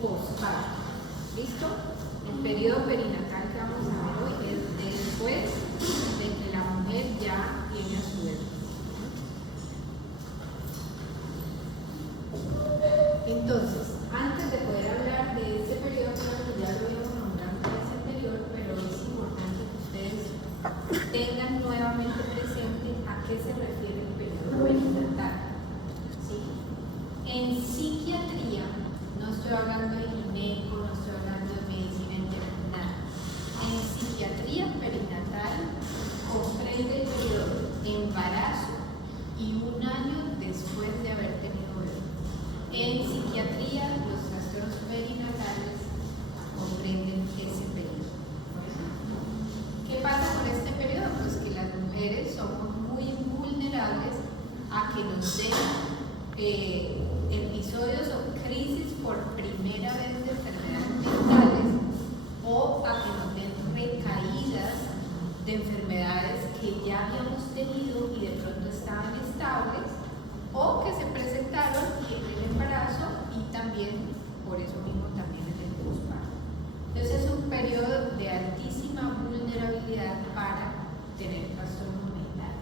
posparto. ¿Listo? El periodo perinatal que vamos a ver hoy es después de que la mujer ya tiene a su bebé. Entonces, antes de poder hablar de este periodo, claro que ya lo habíamos nombrado en la clase anterior, pero es importante que ustedes tengan nuevamente presente a qué se refiere el periodo perinatal. ¿Sí? En psiquiatría, no estoy hablando de gineco, no estoy hablando de medicina interna, nada. En psiquiatría perinatal comprende el periodo de embarazo y un año después de haber tenido bebé. En psiquiatría, los trastornos perinatales comprenden ese periodo. ¿Qué pasa con este periodo? Pues que las mujeres somos muy vulnerables a que nos den episodios o crisis por primera vez de enfermedades mentales o a que nos den recaídas de enfermedades que ya habíamos tenido y de pronto estaban estables o que se presentaron en el embarazo y también, por eso mismo, también en el posparto. Entonces es un periodo de altísima vulnerabilidad para tener trastorno mental.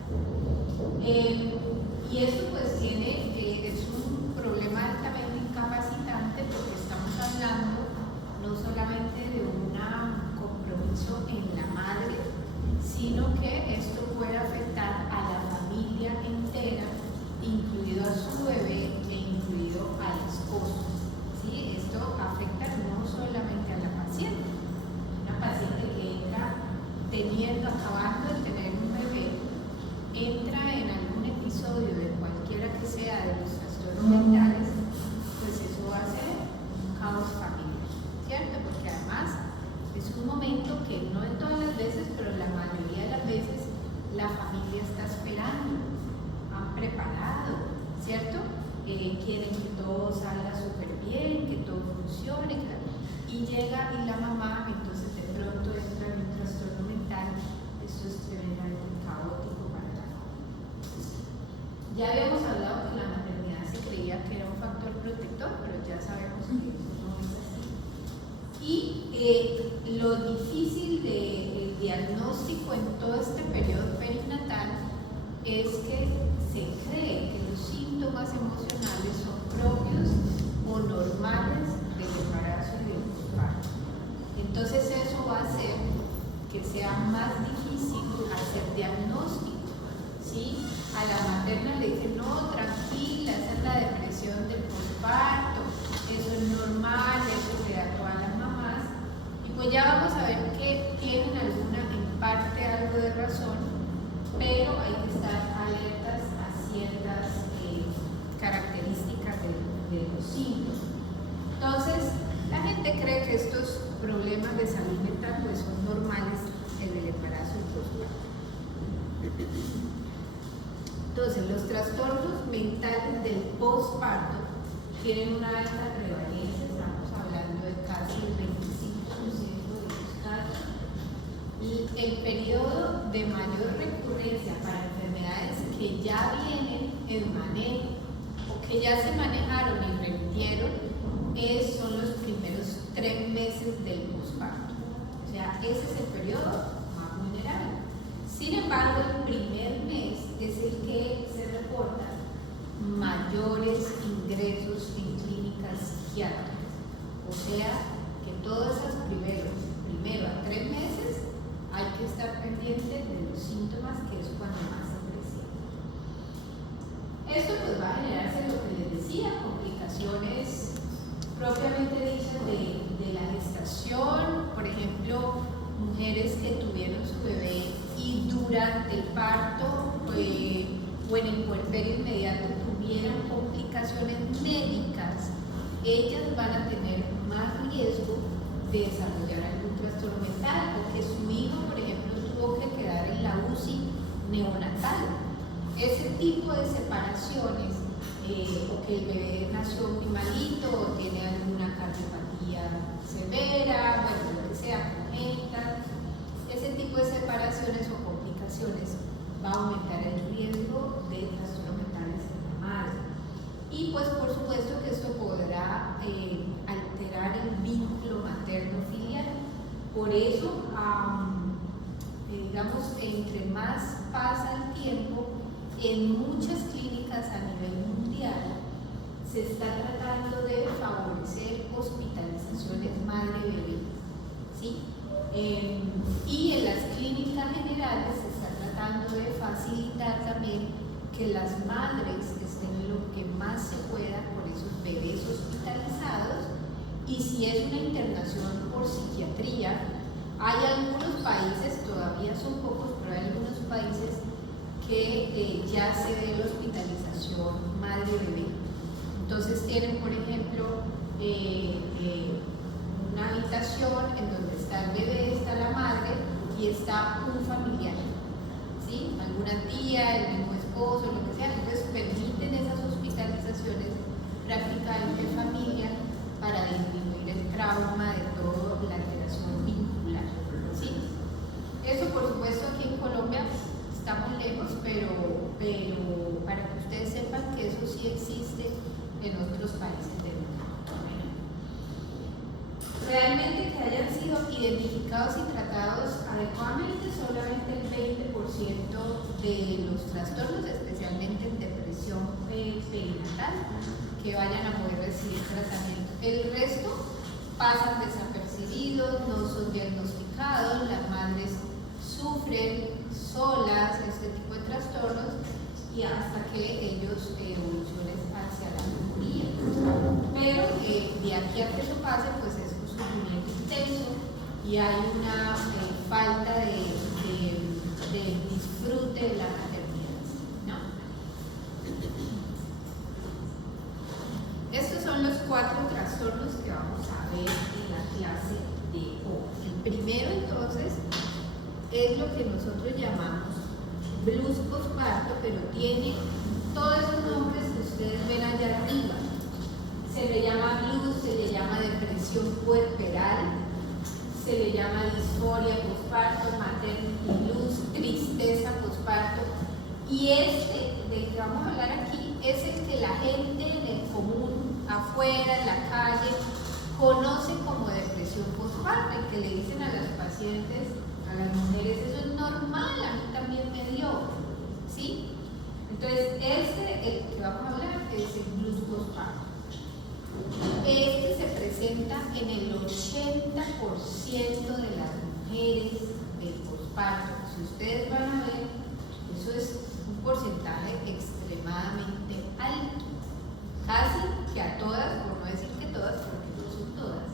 Y esto pues es un problema altamente incapacitante porque estamos hablando no solamente de un compromiso en la madre, sino que esto puede afectar a la familia entera, incluido a su bebé e incluido al esposo. ¿Sí? Esto afecta no solamente a la paciente. Una paciente que entra acabando de tener un bebé, entra en algún episodio de cualquiera que sea de los trastornos mentales, pues eso va a ser un caos familiar, ¿cierto? Porque además es un momento que no en todas las veces, pero la mayoría de las veces la familia está esperando, han preparado, ¿cierto? Quieren que todo salga súper bien, que todo funcione, y llega y la mamá, entonces de pronto entra en un trastorno mental. Esto es tremendamente caótico para la familia. Ya habíamos hablado que la maternidad se creía que era un factor protector, pero ya sabemos que eso no es así. Y lo difícil del diagnóstico en todo este periodo perinatal es que se cree que los síntomas emocionales son propios o normales del embarazo y del posparto. Entonces eso va a hacer que sea más difícil hacer diagnóstico, ¿sí? A la materna le dicen, no, tranquila, esa es la depresión del posparto, eso es normal, eso le da a todas las mamás. Y pues ya vamos a ver que tienen en parte algo de razón, pero hay que estar alertas a ciertas características de los síntomas. Entonces, la gente cree que estos problemas de salud mental pues, son normales en el embarazo y posparto. Entonces, los trastornos mentales del posparto tienen una alta prevalencia, estamos hablando de casi el 25% de los casos. Y el periodo de mayor recurrencia para enfermedades que ya vienen en manejo o que ya se manejaron y remitieron son los primeros 3 meses del posparto. O sea, ese es el periodo más vulnerable. Sin embargo, el primer mes es el que se reportan mayores ingresos en clínicas psiquiátricas. O sea, que todos esos primero a 3 meses hay que estar pendiente de los síntomas, que es cuando más se presenta. Esto pues va a generarse lo que les decía, complicaciones propiamente dichas de la gestación, por ejemplo, mujeres que tuvieron su bebé y durante el parto o en el puerperio inmediato tuvieran complicaciones médicas, ellas van a tener más riesgo de desarrollar algún trastorno mental, o que su hijo, por ejemplo, tuvo que quedar en la UCI neonatal. Ese tipo de separaciones, o que el bebé nació muy malito, o tiene alguna cardiopatía severa, bueno, lo que sea, congénita, ese tipo de separaciones o complicaciones va a aumentar el riesgo de trastornos mentales en la madre. Y pues por supuesto que esto podrá alterar Por eso, digamos, entre más pasa el tiempo, en muchas clínicas a nivel mundial se está tratando de favorecer hospitalizaciones madre-bebé, ¿sí? Y en las clínicas generales se está tratando de facilitar también que las madres estén lo que más se pueda por esos bebés hospitalizados. Y si es una internación por psiquiatría, hay algunos países, todavía son pocos, pero hay algunos países que ya se ve la hospitalización madre-bebé. Entonces tienen, por ejemplo, una habitación en donde está el bebé, está la madre y está un familiar, ¿sí? Alguna tía, el mismo esposo, lo que sea. Entonces permiten esas hospitalizaciones prácticamente en familia para disminuir el trauma de toda la alteración vincular, ¿sí? Eso, por supuesto, aquí en Colombia estamos lejos, pero para que ustedes sepan que eso sí existe en otros países del mundo. Realmente que hayan sido identificados y tratados adecuadamente, solamente el 20% de los trastornos, especialmente en depresión perinatal, que vayan a poder recibir tratamiento. El resto pasan desapercibidos, no son diagnosticados, las madres sufren solas este tipo de trastornos y hasta que ellos evolucionen hacia la mejoría. Pero de aquí a que eso pase, pues es un sufrimiento intenso y hay una falta de disfrute de la maternidad, ¿no? Estos son los 4 trastornos que vamos a ver en la clase de hoy. El primero, entonces, es lo que nosotros llamamos blues postparto, pero tiene todos esos nombres que ustedes ven allá arriba. Se le llama blues, se le llama depresión puerperal, se le llama disforia postparto, maternity blues, tristeza postparto. Y este del que vamos a hablar aquí es el que la gente en el común, afuera, en la calle, conoce como depresión postparto, y que le dicen a las pacientes, a las mujeres, eso es normal, a mí también me dio, ¿sí? Entonces, el que vamos a hablar es el blues postparto. Este se presenta en el 80% de las mujeres del postparto. Si ustedes van a ver, eso es un porcentaje extremadamente alto. Casi que a todas, por no decir que todas, porque no son todas,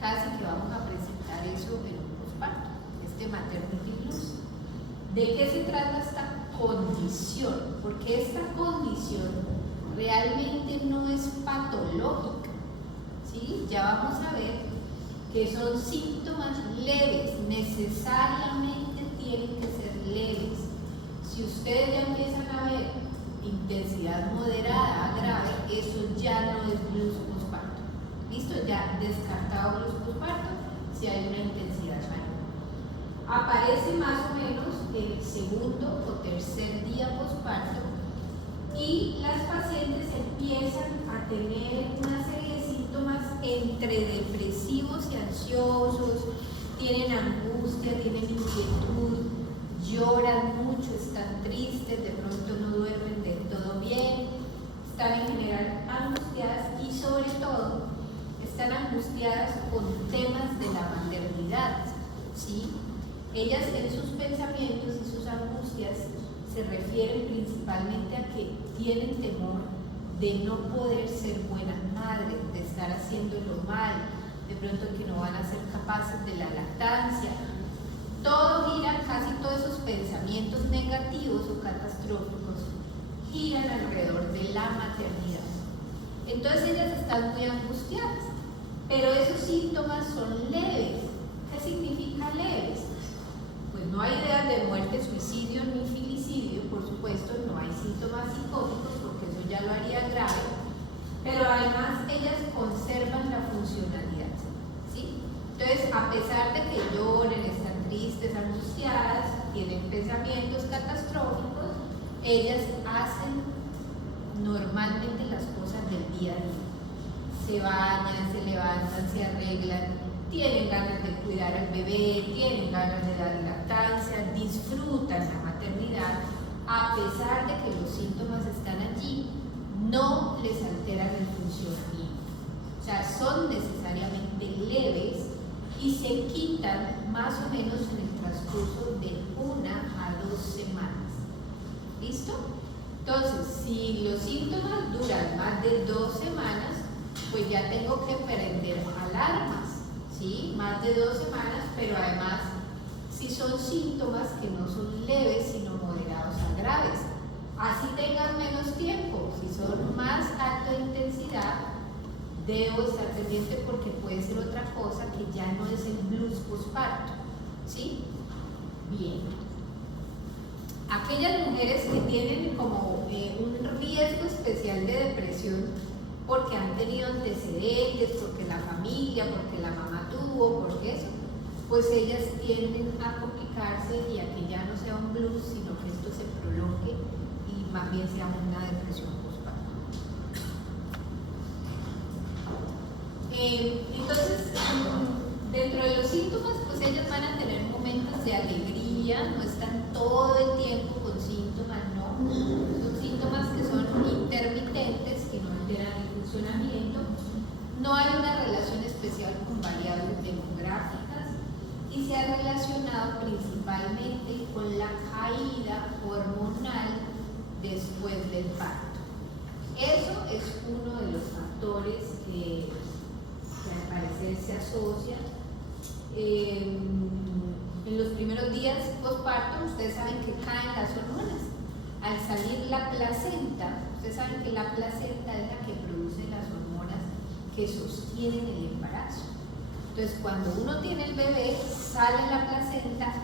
casi que vamos a presentar eso en un postparto, este maternity blues. ¿De qué se trata esta condición? Porque esta condición realmente no es patológica, ¿sí? Ya vamos a ver que son síntomas leves, necesariamente tienen que ser leves. Si ustedes ya empiezan a ver intensidad moderada a grave, eso ya no es blues postparto. ¿Listo? Ya descartado blues postparto si hay una intensidad mayor. Aparece más o menos el segundo o tercer día postparto y las pacientes empiezan a tener una serie de síntomas entre depresivos y ansiosos, tienen angustia, tienen inquietud, lloran mucho, están tristes, de pronto no duermen del todo bien, están en general angustiadas y sobre todo están angustiadas con temas de la maternidad, ¿sí? Ellas en sus pensamientos y sus angustias se refieren principalmente a que tienen temor de no poder ser buenas madres, de estar haciéndolo mal, de pronto que no van a ser capaces de la lactancia. Todo gira, casi todos esos pensamientos negativos o catastróficos giran alrededor de la maternidad. Entonces ellas están muy angustiadas, pero esos síntomas son leves. ¿Qué significa leves? Pues no hay ideas de muerte, suicidio ni filicidio, por supuesto, no hay síntomas psicóticos porque eso ya lo haría grave, pero además ellas conservan la funcionalidad, ¿sí? Entonces, a pesar de que lloren, están tristes, angustiadas, tienen pensamientos catastróficos, ellas hacen normalmente las cosas del día a día. Se bañan, se levantan, se arreglan, tienen ganas de cuidar al bebé, tienen ganas de dar lactancia, disfrutan la maternidad, a pesar de que los síntomas están allí, no les alteran el funcionamiento. O sea, son necesariamente leves y se quitan más o menos en el transcurso de 1 a 2 semanas. ¿Listo? Entonces, si los síntomas duran más de 2 semanas, pues ya tengo que prender alarmas, ¿sí? Más de 2 semanas, pero además, si son síntomas que no son leves, sino moderados a graves. Así tengan menos tiempo, si son más alta intensidad, debo estar pendiente porque puede ser otra cosa que ya no es el blues postparto, ¿sí? Bien. Aquellas mujeres que tienen como un riesgo especial de depresión porque han tenido antecedentes, porque la familia, porque la mamá tuvo, porque eso, pues ellas tienden a complicarse y a que ya no sea un blues, sino que esto se prolongue y más bien sea una depresión postparto. Entonces, dentro de los síntomas, pues ellas van a tener momentos de alegría, no están todo el tiempo con síntomas, no. Son síntomas que son intermitentes, que no alteran el funcionamiento. No hay una relación especial con variables demográficas y se ha relacionado principalmente con la caída hormonal después del parto. Eso es uno de los factores que al parecer se asocia. En los primeros días postparto, ustedes saben que caen las hormonas. Al salir la placenta, ustedes saben que la placenta es la que produce las hormonas que sostienen el embarazo. Entonces, cuando uno tiene el bebé, sale la placenta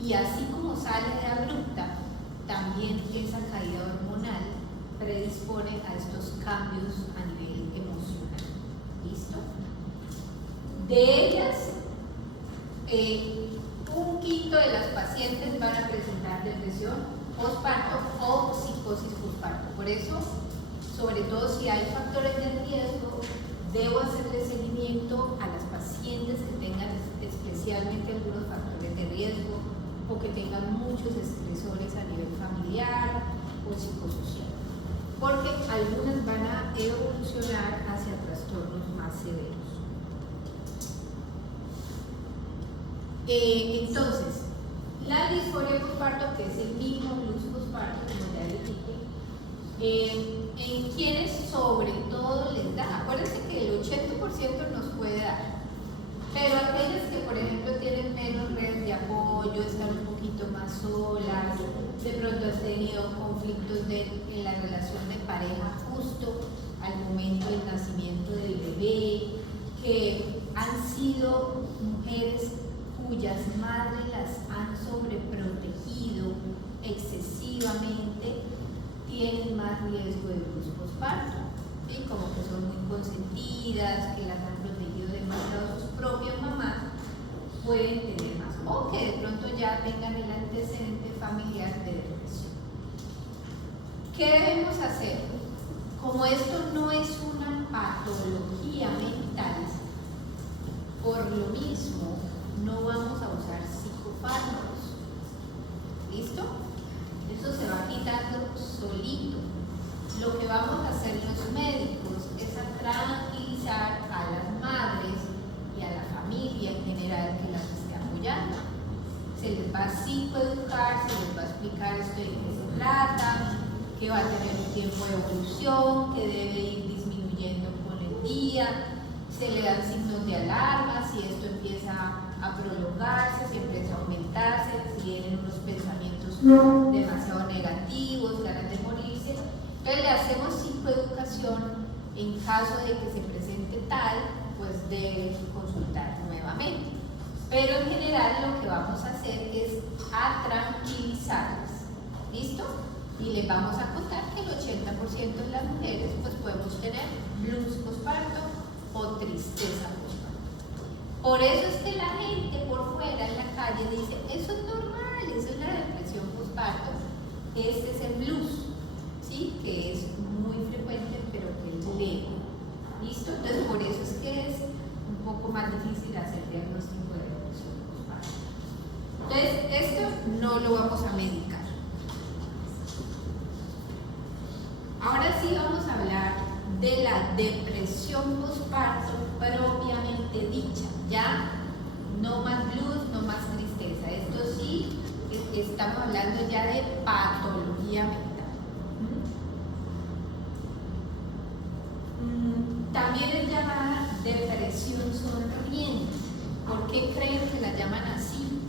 y así como sale de abrupta, también esa caída hormonal predispone a estos cambios a nivel emocional. ¿Listo? De ellas, un quinto de las pacientes van a presentar depresión postparto o psicosis postparto. Por eso, sobre todo si hay factores de riesgo, debo hacerle seguimiento a las pacientes que tengan especialmente algunos factores de riesgo o que tengan muchos estresores a nivel familiar o psicosocial, porque algunas van a evolucionar hacia trastornos más severos. Entonces, la disforia postparto, que es el mismo blues postparto, como ya les dije, en quienes sobre todo les da, acuérdense que el 80% nos puede dar, pero aquellas que por ejemplo tienen menos redes de apoyo, están un poquito más solas, de pronto han tenido conflictos en la relación de pareja justo al momento del nacimiento del bebé, que han sido mujeres cuyas madres las han sobreprotegido excesivamente, tienen más riesgo de blues postparto, ¿sí? Como que son muy consentidas, que las han protegido demasiado sus propias mamás, pueden tener más, o que de pronto ya tengan el antecedente familiar de depresión. ¿Qué debemos hacer? Como esto no es una patología mental, por lo mismo no vamos a usar psicofármacos. ¿Listo? Eso se va quitando solito. Lo que vamos a hacer los médicos es a tranquilizar a las madres y a la familia en general que las esté apoyando. Se les va a psicoeducar, se les va a explicar esto de qué se trata, que va a tener un tiempo de evolución, que debe ir disminuyendo con el día, se le dan signos de alarma si esto empieza a prolongarse, si empieza a aumentarse, si vienen unos pensamientos demasiado negativos, ganas de morirse. Entonces le hacemos psicoeducación. En caso de que se presente tal, pues debe consultar nuevamente. Pero en general lo que vamos a hacer es a tranquilizarlas. ¿Listo? Y les vamos a contar que el 80% de las mujeres pues podemos tener blues postparto o tristeza postparto. Por eso es que la gente por fuera en la calle dice, eso es normal, eso es la depresión postparto, este es el blues, ¿sí? Que es muy frecuente pero que es leve. ¿Listo? Entonces por eso es que es un poco más difícil hacer diagnóstico. diagnóstico de depresión postparto. Entonces, esto no lo vamos a medicar. Ahora sí vamos a hablar de la depresión postparto propiamente dicha. Ya no más blues, no más tristeza. Esto sí, estamos hablando ya de patología mental. También es llamada depresión sonriente. ¿Por qué creen que la llaman así?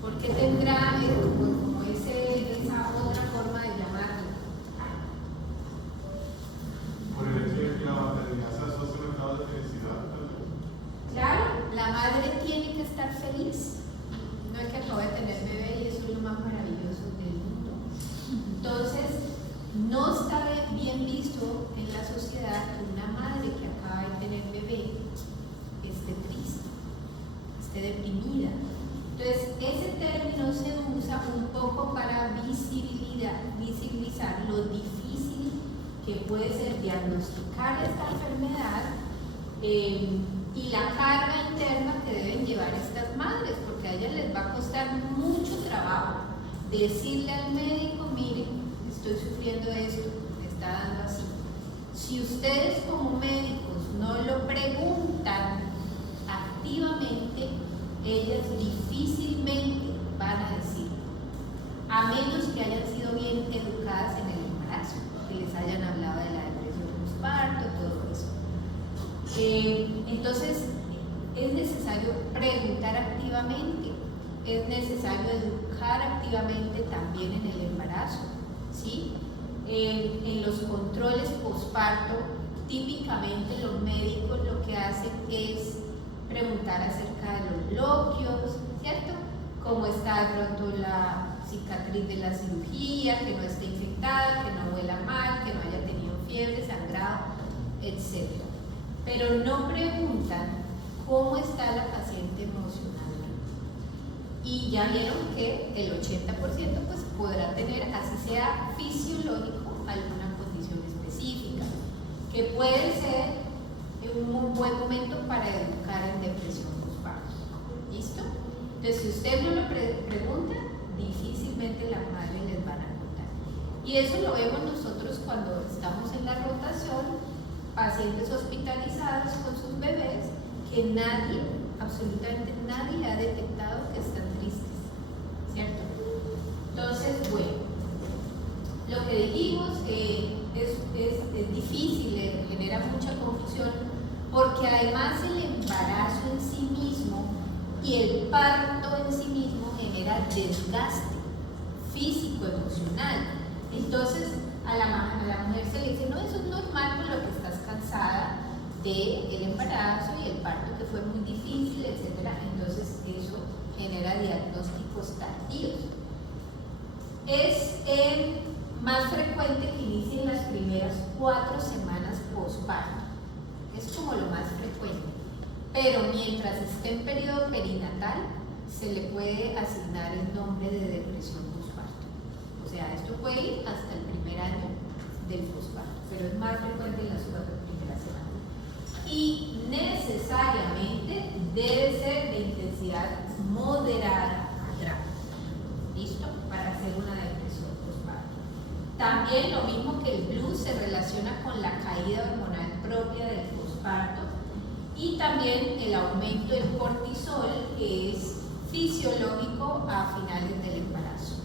¿Por qué tendrá como esa otra forma de llamarla? Por el hecho de que la maternidad se asocia a un estado de felicidad. Claro, la madre tiene que estar feliz. No es que acaba de tener bebé y eso es lo más maravilloso del mundo. Entonces, no está bien visto en la sociedad que una madre que acaba de tener bebé esté triste, esté deprimida. Entonces, ese término se usa un poco para visibilizar lo difícil que puede ser diagnosticar esta enfermedad y la carga interna que deben llevar estas madres, porque a ellas les va a costar mucho trabajo decirle al médico, miren, estoy sufriendo esto, me está dando así. Si ustedes como médicos no lo preguntan activamente, ellas difícilmente van a decir, a menos que hayan sido bien educadas en el embarazo, que les hayan hablado de la depresión postparto, todo eso. Entonces, es necesario preguntar activamente, es necesario educar activamente también en el embarazo, ¿sí? En los controles postparto, típicamente los médicos lo que hacen es preguntar acerca de los loquios, ¿cierto? Cómo está de pronto la cicatriz de la cirugía, que no esté infectada, que no huela mal, que no haya tenido fiebre, sangrado, etc. Pero no preguntan cómo está la paciente emocionalmente. Y ya vieron que el 80% pues podrá tener, así sea fisiológico, alguna condición específica, que puede ser un buen momento para educar en depresión postparto. ¿Listo? Entonces, si usted no lo pregunta, difícilmente las madres les van a contar. Y eso lo vemos nosotros cuando estamos en la rotación, pacientes hospitalizados con sus bebés, que nadie, absolutamente nadie ha detectado que están tristes, ¿cierto? Entonces, bueno, lo que dijimos es difícil, genera mucha confusión, porque además el embarazo en sí mismo y el parto en sí mismo genera desgaste físico, emocional. Entonces, a la mujer se le dice, no, eso es normal por lo que estás cansada del embarazo y el parto que fue muy difícil, etc. Entonces, eso genera diagnósticos tardíos. Es más frecuente que inicien las primeras 4 semanas postparto. Es como lo más frecuente. Pero mientras esté en periodo perinatal, se le puede asignar el nombre de depresión postparto. O sea, esto puede ir hasta el primer año del postparto, pero es más frecuente en las 4 primeras semanas. Y necesariamente debe ser de intensidad moderada a grave. ¿Listo? Para hacer una depresión postparto. También lo mismo que el blues se relaciona con la caída hormonal propia del postparto y también el aumento del cortisol, que es fisiológico a finales del embarazo.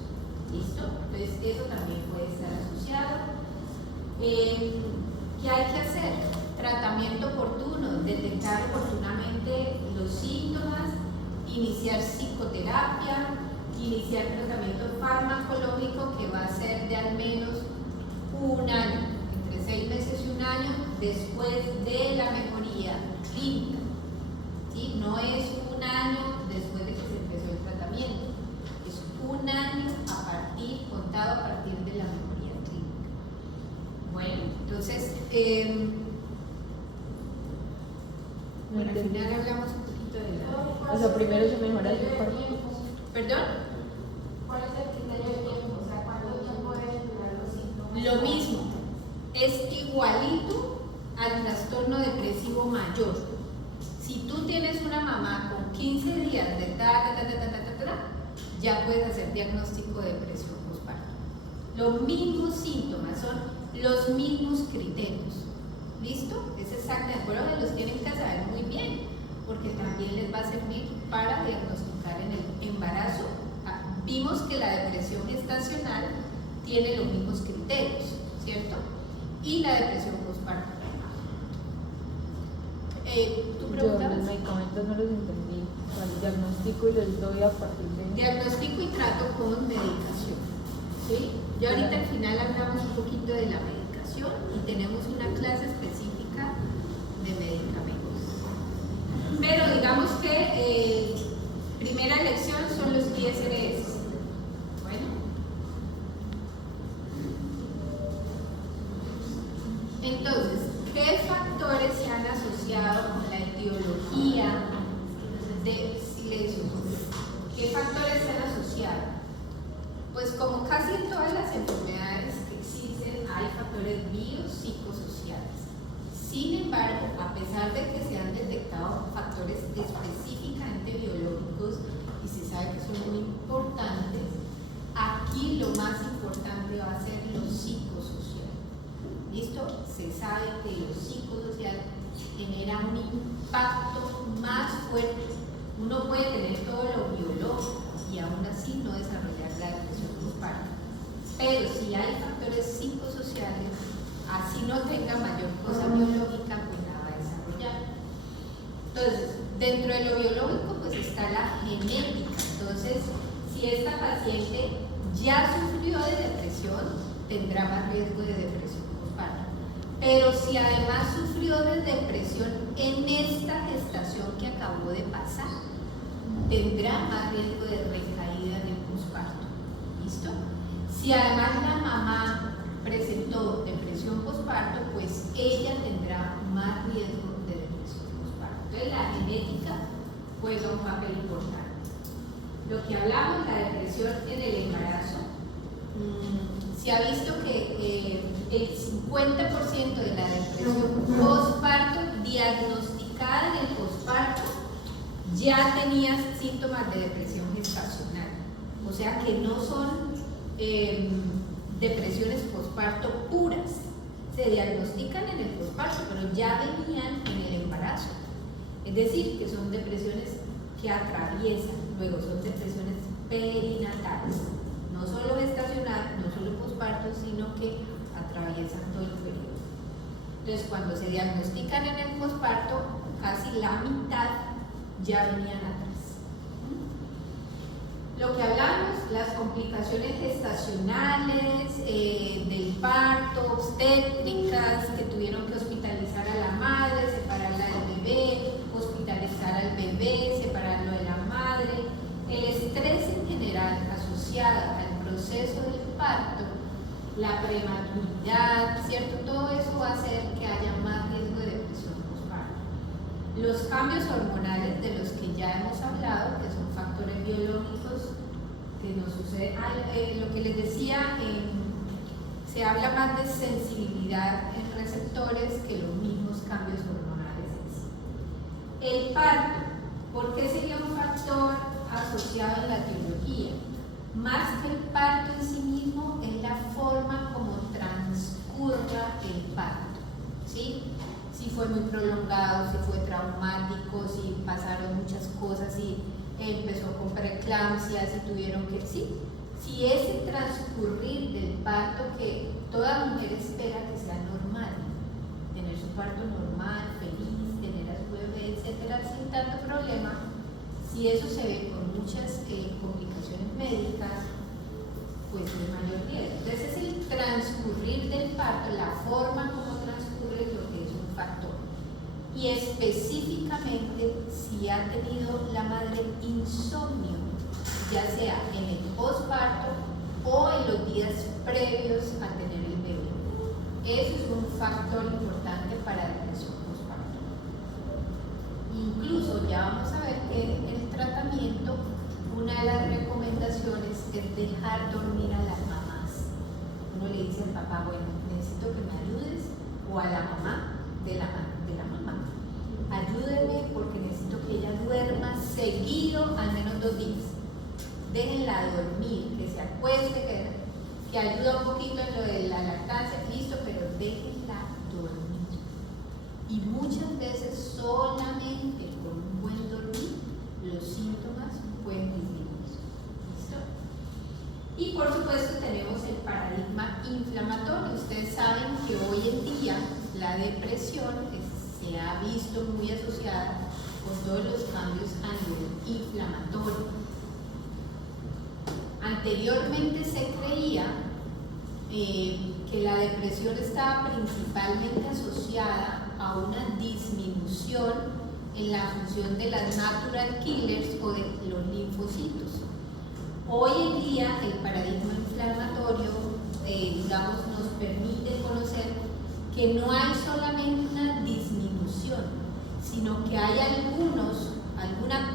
¿Listo? Entonces eso también puede estar asociado. ¿Qué hay que hacer? Tratamiento oportuno, detectar oportunamente los síntomas, iniciar psicoterapia, iniciar tratamiento farmacológico que va a ser de al menos un año, entre 6 meses y un año después de la mejoría clínica. ¿Sí? No es un año después de que se empezó el tratamiento, es un año contado a partir de la mejoría clínica. Bueno, entonces, bueno, al final hablamos un poquito de la... O sea, primero se mejora el parto. ¿Perdón? ¿Cuál es el criterio de tiempo? O sea, ¿cuánto tiempo deben durar los síntomas? Lo mismo, es igualito al trastorno depresivo mayor. Si tú tienes una mamá con 15 días de ya puedes hacer diagnóstico de depresión postparto. Los mismos síntomas son los mismos criterios. ¿Listo? Es exactamente, pero los tienen que saber muy bien, porque también les va a servir para diagnosticar en el embarazo. Vimos que la depresión gestacional tiene los mismos criterios, ¿cierto? Y la depresión postparto. ¿Tú Yo preguntabas? los medicamentos no los entendí. Al diagnóstico y los doy a partir de... Diagnóstico y trato con medicación. ¿Sí? Ya ahorita al final hablamos un poquito de la medicación y tenemos una clase específica de medicamentos. Pero digamos que primera lección son los ISRS. Bueno. Entonces, ¿qué factores se han asociado con la etiología de silencio? ¿Qué factores se han asociado? Pues como casi en todas las enfermedades que existen, hay factores biopsicosociales. Sin embargo, a pesar de que se han detectado factores específicamente biológicos y se sabe que son muy importantes, aquí lo más importante va a ser lo psicosocial. ¿Listo? Se sabe que lo psicosocial genera un impacto más fuerte. Uno puede tener todo lo biológico y aún así no desarrollar la depresión postparto. Pero si hay factores psicosociales, así no tenga mayor cosa biológica, pues la va a desarrollar. Entonces, dentro de lo biológico, pues está la genética. Entonces, si esta paciente ya sufrió de depresión, tendrá más riesgo de depresión postparto. Pero si además sufrió de depresión en esta gestación que acabó de pasar, tendrá más riesgo de recaída en el posparto. ¿Listo? Si además la mamá presentó depresión posparto, pues ella tendrá más riesgo de depresión posparto. Entonces la genética juega un papel importante. Lo que hablamos, la depresión en el embarazo, se ha visto que el 50% de la depresión postparto diagnosticada en el posparto ya tenía síntomas de depresión gestacional. O sea que no son depresiones posparto puras. Se diagnostican en el posparto, pero ya venían en el embarazo. Es decir, que son depresiones que atraviesan, luego son depresiones perinatales. No solo gestacional, no solo posparto, sino que atraviesan todo el periodo. Entonces, cuando se diagnostican en el posparto, casi la mitad ya venían atrás. Lo que hablamos, las complicaciones gestacionales, del parto, obstétricas, que tuvieron que hospitalizar a la madre, separarla del bebé, hospitalizar al bebé, separarlo de la madre, el estrés en general asociado al proceso del parto, la prematuridad, ¿cierto? Todo eso va a hacer que haya más riesgo de depresión postparto. Los cambios hormonales de los que ya hemos hablado, que son factores biológicos que nos suceden, lo que les decía, se habla más de sensibilidad en receptores que los mismos cambios hormonales en sí. El parto, ¿por qué sería un factor asociado en la etiología? Más que el parto en sí mismo, es la forma como transcurra el parto, ¿sí? Si fue muy prolongado, si fue traumático, si pasaron muchas cosas, si empezó con preeclampsia, si tuvieron que... Sí, si ese transcurrir del parto que toda mujer espera que sea normal, tener su parto normal, feliz, tener a su bebé, etcétera, sin tanto problema, si eso se ve con muchas complicaciones médicas, pues es mayor riesgo. Entonces es el transcurrir del parto, la forma como transcurre lo que es un factor. Y específicamente si ha tenido la madre insomnio, ya sea en el posparto o en los días previos a tener el bebé. Eso es un factor importante para depresión posparto. Incluso ya vamos a ver que en el tratamiento una de las recomendaciones es dejar dormir a las mamás. Uno le dice al papá, bueno, necesito que me ayudes, o a la mamá, de para dormir, que se acueste, que ayuda un poquito en lo de la lactancia, listo, pero déjenla dormir. Y muchas veces solamente con un buen dormir los síntomas pueden disminuir. ¿Listo? Y por supuesto tenemos el paradigma inflamatorio. Ustedes saben que hoy en día la depresión se ha visto muy asociada con todos los cambios a nivel inflamatorio. Anteriormente se creía que la depresión estaba principalmente asociada a una disminución en la función de las natural killers o de los linfocitos. Hoy en día el paradigma inflamatorio digamos, nos permite conocer que no hay solamente una disminución, sino que hay alguna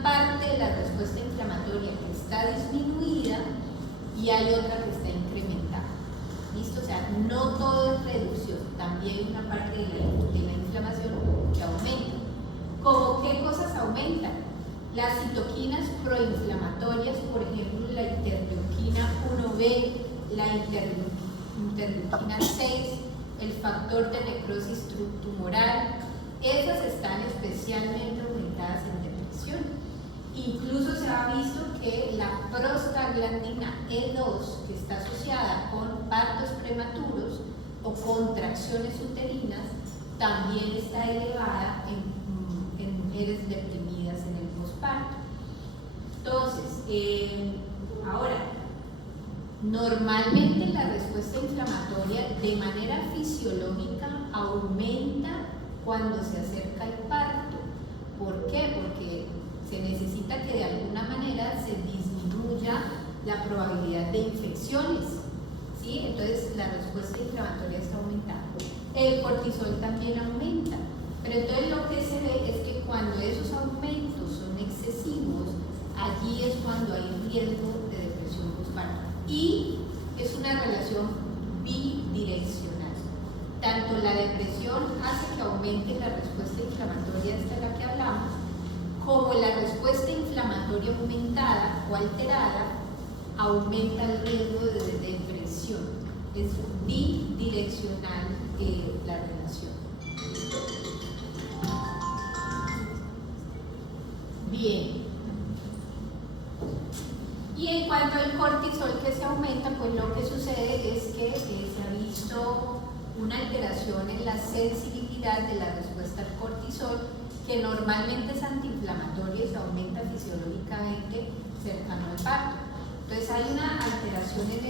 parte de la respuesta inflamatoria que está disminuida y hay otra que está incrementada. ¿Listo? O sea, no todo es reducción, también hay una parte de la inflamación que aumenta. ¿Cómo qué cosas aumentan? Las citoquinas proinflamatorias, por ejemplo, la interleuquina 1B, la interleuquina 6, el factor de necrosis tumoral, esas están especialmente aumentadas en depresión. Incluso se ha visto que la prostaglandina E2, que está asociada con partos prematuros o contracciones uterinas, también está elevada en mujeres deprimidas en el posparto. Entonces, ahora, normalmente la respuesta inflamatoria de manera fisiológica aumenta cuando se acerca el parto. ¿Por qué? Porque se necesita que de alguna manera se disminuya la probabilidad de infecciones, ¿sí? Entonces la respuesta inflamatoria está aumentando. El cortisol también aumenta, pero entonces lo que se ve es que cuando esos aumentos son excesivos, allí es cuando hay riesgo de depresión postparto. Y es una relación bidireccional. Tanto la depresión hace que aumente la respuesta inflamatoria, esta de la que hablamos, como la respuesta inflamatoria aumentada o alterada aumenta el riesgo de depresión. Es bidireccional la relación. Bien. Y en cuanto al cortisol que se aumenta, pues lo que sucede es que se ha visto una alteración en la sensibilidad de la respuesta al cortisol, que normalmente es antiinflamatorio y se aumenta fisiológicamente cercano al parto. Entonces hay una alteración en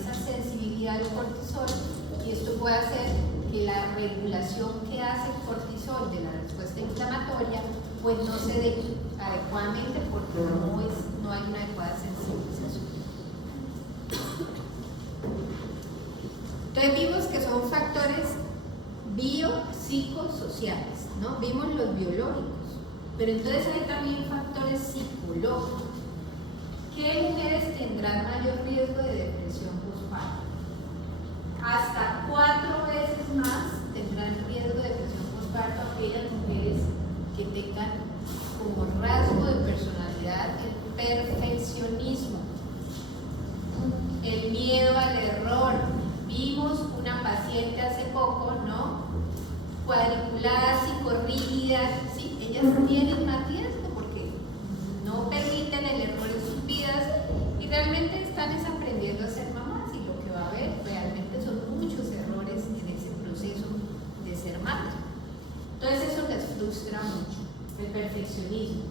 esa sensibilidad del cortisol, y esto puede hacer que la regulación que hace el cortisol de la respuesta inflamatoria pues no se dé adecuadamente porque no hay una adecuada sensibilización. Entonces vimos que son factores biopsicosociales, ¿no? Vimos los biológicos, pero entonces hay también factores psicológicos. ¿Qué mujeres tendrán mayor riesgo de depresión postparto? Hasta 4 veces más tendrán riesgo de depresión postparto aquellas mujeres que tengan como rasgo de personalidad el perfeccionismo, el miedo al error. Vimos una paciente hace poco, ¿no? Cuadriculadas, psicorrígidas, ¿sí? Ellas tienen más riesgo porque no permiten el error en sus vidas y realmente están aprendiendo a ser mamás, y lo que va a haber realmente son muchos errores en ese proceso de ser madre. Entonces eso les frustra mucho, el perfeccionismo.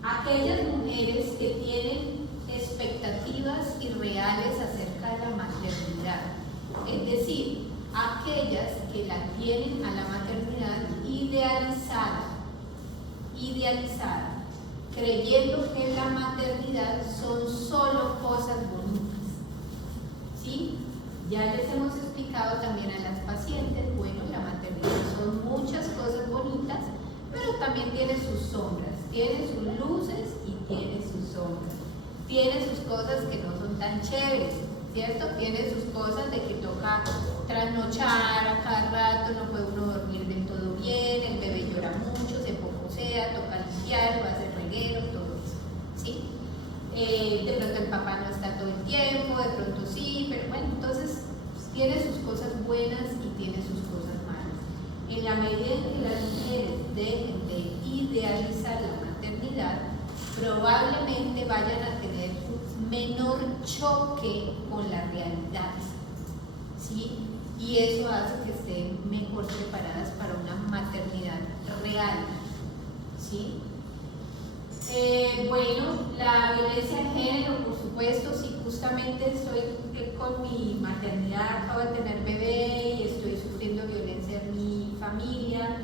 Aquellas mujeres que tienen expectativas irreales acerca de la maternidad, es decir, aquellas que la tienen a la maternidad idealizada, creyendo que la maternidad son solo cosas bonitas, ¿sí? Ya les hemos explicado también a las pacientes, bueno, la maternidad son muchas cosas bonitas, pero también tiene sus sombras, tiene sus luces y tiene sus sombras, tiene sus cosas que no son tan chéveres, ¿cierto? Tiene sus cosas de que toca trasnochar a cada rato, no puede uno dormir del todo bien, el bebé llora mucho, se pocosea, toca limpiar, va a hacer reguero, todo eso, ¿sí? De pronto el papá probablemente vayan a tener un menor choque con la realidad, ¿sí? Y eso hace que estén mejor preparadas para una maternidad real, ¿sí? Bueno, la violencia de género, por supuesto, si justamente estoy con mi maternidad, acabo de tener bebé y estoy sufriendo violencia en mi familia,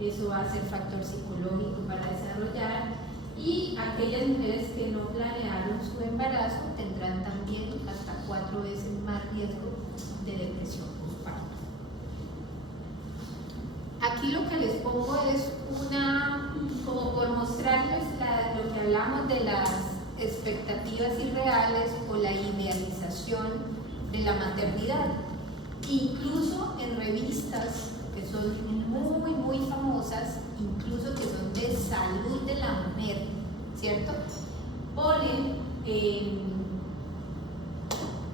eso va a ser factor psicológico para desarrollar. Y aquellas mujeres que no planearon su embarazo tendrán también hasta 4 veces más riesgo de depresión postparto. Aquí lo que les pongo es como por mostrarles lo que hablamos de las expectativas irreales o la idealización de la maternidad. Incluso en revistas que son muy famosas, incluso que son de salud de la mujer, ¿cierto? Ponen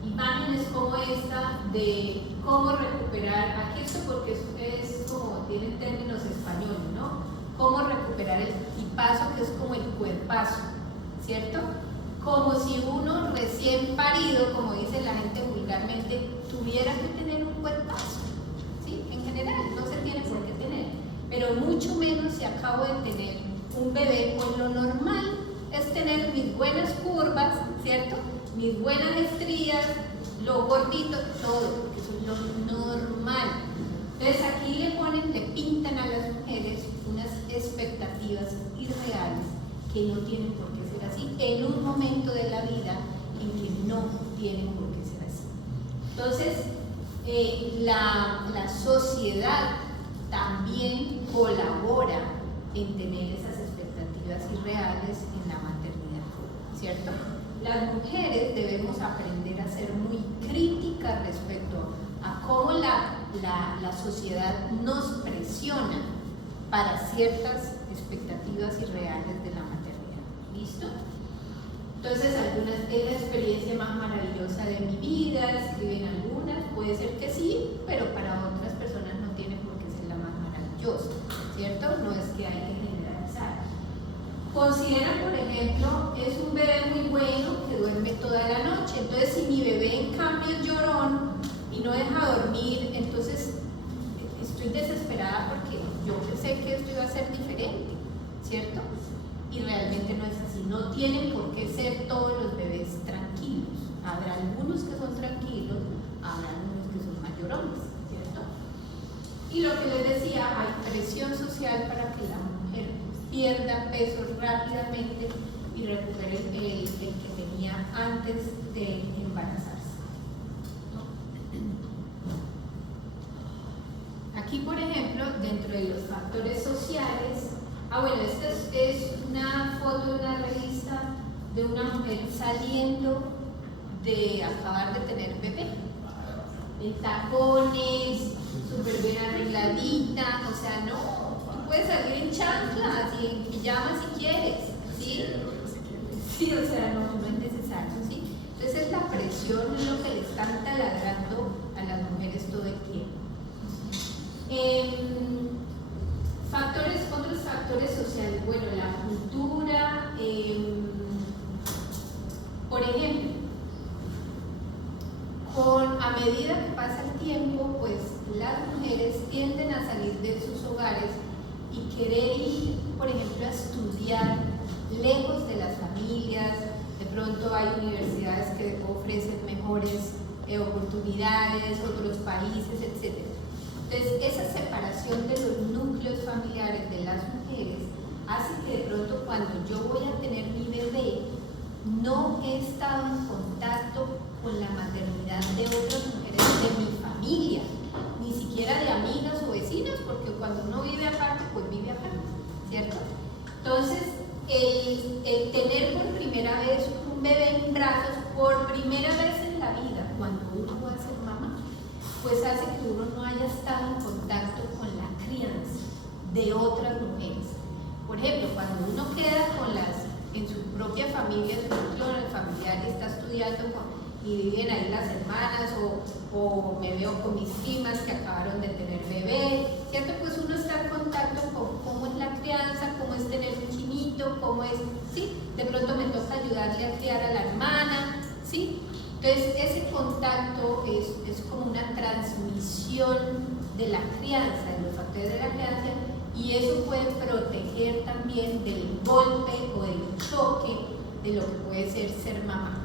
imágenes como esta de cómo recuperar, aquí esto porque es como, tienen términos españoles, ¿no? Cómo recuperar el tipazo, que es como el cuerpazo, ¿cierto? Como si uno recién parido, como dice la gente vulgarmente, tuviera que tener un cuerpazo, ¿sí? En general, no se tiene por qué tener, pero mucho menos si acabo de tener un bebé, pues lo normal es tener mis buenas curvas, ¿cierto? Mis buenas estrías, lo gordito, todo, porque eso es lo normal. Entonces aquí le pintan a las mujeres unas expectativas irreales que no tienen por qué ser así en un momento de la vida en que no tienen por qué ser así. Entonces, la sociedad también colabora en tener esas expectativas irreales en la maternidad, ¿cierto? Las mujeres debemos aprender a ser muy críticas respecto a cómo la sociedad nos presiona para ciertas expectativas irreales de la maternidad. ¿Listo? Entonces, algunas es la experiencia más maravillosa de mi vida, escriben algunas, puede ser que sí, pero para otras personas no tiene por qué ser la más maravillosa, ¿cierto? No es que hay que generalizar. Considera, por ejemplo, es un bebé muy bueno que duerme toda la noche, entonces si mi bebé en cambio es llorón y no deja dormir, entonces estoy desesperada porque yo pensé que esto iba a ser diferente, ¿cierto? Y realmente no es así, no tienen por qué ser todos los bebés tranquilos, habrá algunos que son tranquilos, habrá algunos que son más llorones, ¿cierto? Y lo que les decía, hay presión social para que la mujer pierda peso rápidamente y recupere el que tenía antes de embarazarse, ¿no? Aquí, por ejemplo, dentro de los factores sociales, bueno, esta es una foto de una revista de una mujer saliendo de acabar de tener bebé, en tacones, súper bien arregladita, o sea, no, tú puedes salir en chanclas y en pijama si quieres, ¿sí? Sí, o sea, no es necesario, ¿sí? Entonces es la presión, es lo que le están taladrando a las mujeres todo el tiempo. Otros factores sociales, bueno, la cultura, por ejemplo, a medida que pasa el tiempo, pues las mujeres tienden a salir de sus hogares y querer ir, por ejemplo, a estudiar lejos de las familias. De pronto hay universidades que ofrecen mejores oportunidades, otros países, etc. Entonces, esa separación de los núcleos familiares de las mujeres hace que de pronto cuando yo voy a tener mi bebé, no he estado en contacto con la maternidad de otras mujeres de mi familia, ni siquiera de amigas o vecinas, porque cuando uno vive aparte, pues vive aparte, ¿cierto? Entonces, el tener por primera vez un bebé en brazos, por primera vez en la vida, cuando uno va a ser mamá, pues hace que uno no haya estado en contacto con la crianza de otras mujeres. Por ejemplo, cuando uno queda en su propia familia, su núcleo familiar y está estudiando y viven ahí las hermanas o me veo con mis primas que acabaron de tener bebé, ¿cierto? Pues uno está en contacto con cómo es la crianza, cómo es tener un chinito, cómo es, ¿sí? De regulación de la crianza, de los factores de la crianza, y eso puede proteger también del golpe o del choque de lo que puede ser mamá,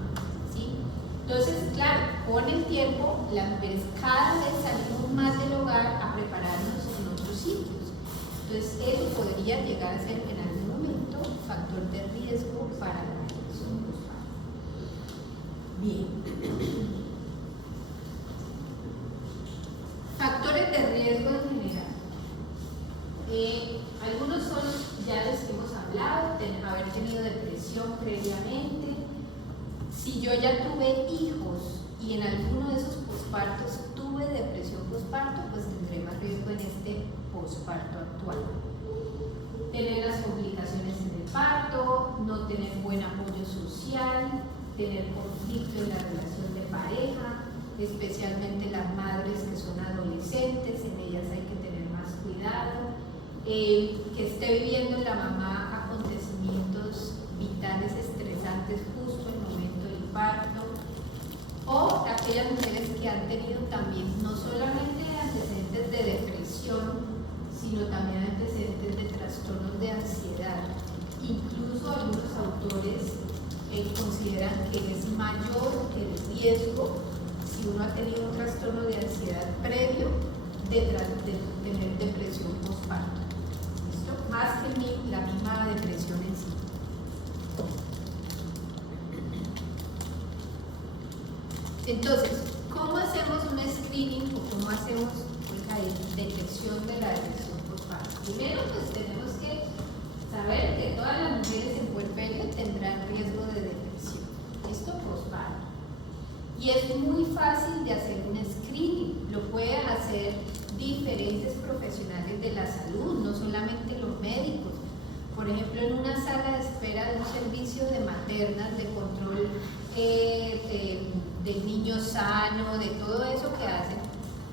¿sí? Entonces, claro, con el tiempo las mujeres cada vez salimos más del hogar a prepararnos en otros sitios. Entonces, eso podría llegar a ser en algún momento factor de riesgo para la depresión postparto. Bien. Factores de riesgo en general. Algunos son ya los que hemos hablado, haber tenido depresión previamente. Si yo ya tuve hijos y en alguno de esos pospartos tuve depresión posparto, pues tendré más riesgo en este posparto actual. Tener las complicaciones en el parto, no tener buen apoyo social, tener conflicto en la relación de pareja, especialmente las madres que son adolescentes, en ellas hay que tener más cuidado. Que esté viviendo la mamá acontecimientos vitales estresantes justo en el momento del parto, o aquellas mujeres que han tenido también no solamente antecedentes de depresión, sino también antecedentes de trastornos de ansiedad. Incluso algunos autores consideran que es mayor el riesgo si uno ha tenido un trastorno de ansiedad previo de tener depresión postparto. Más que la misma depresión en sí. Entonces, ¿cómo hacemos un screening o cómo hacemos la detección de la depresión postparto? Primero, pues tenemos que saber que todas las mujeres en puerperio tendrán riesgo de depresión. Esto postparto. Y es muy fácil de hacer un screening. Lo pueden hacer diferentes profesionales de la salud, no solamente los médicos. Por ejemplo, en una sala de espera de un servicio de maternas, de control del niño sano, de todo eso que hacen,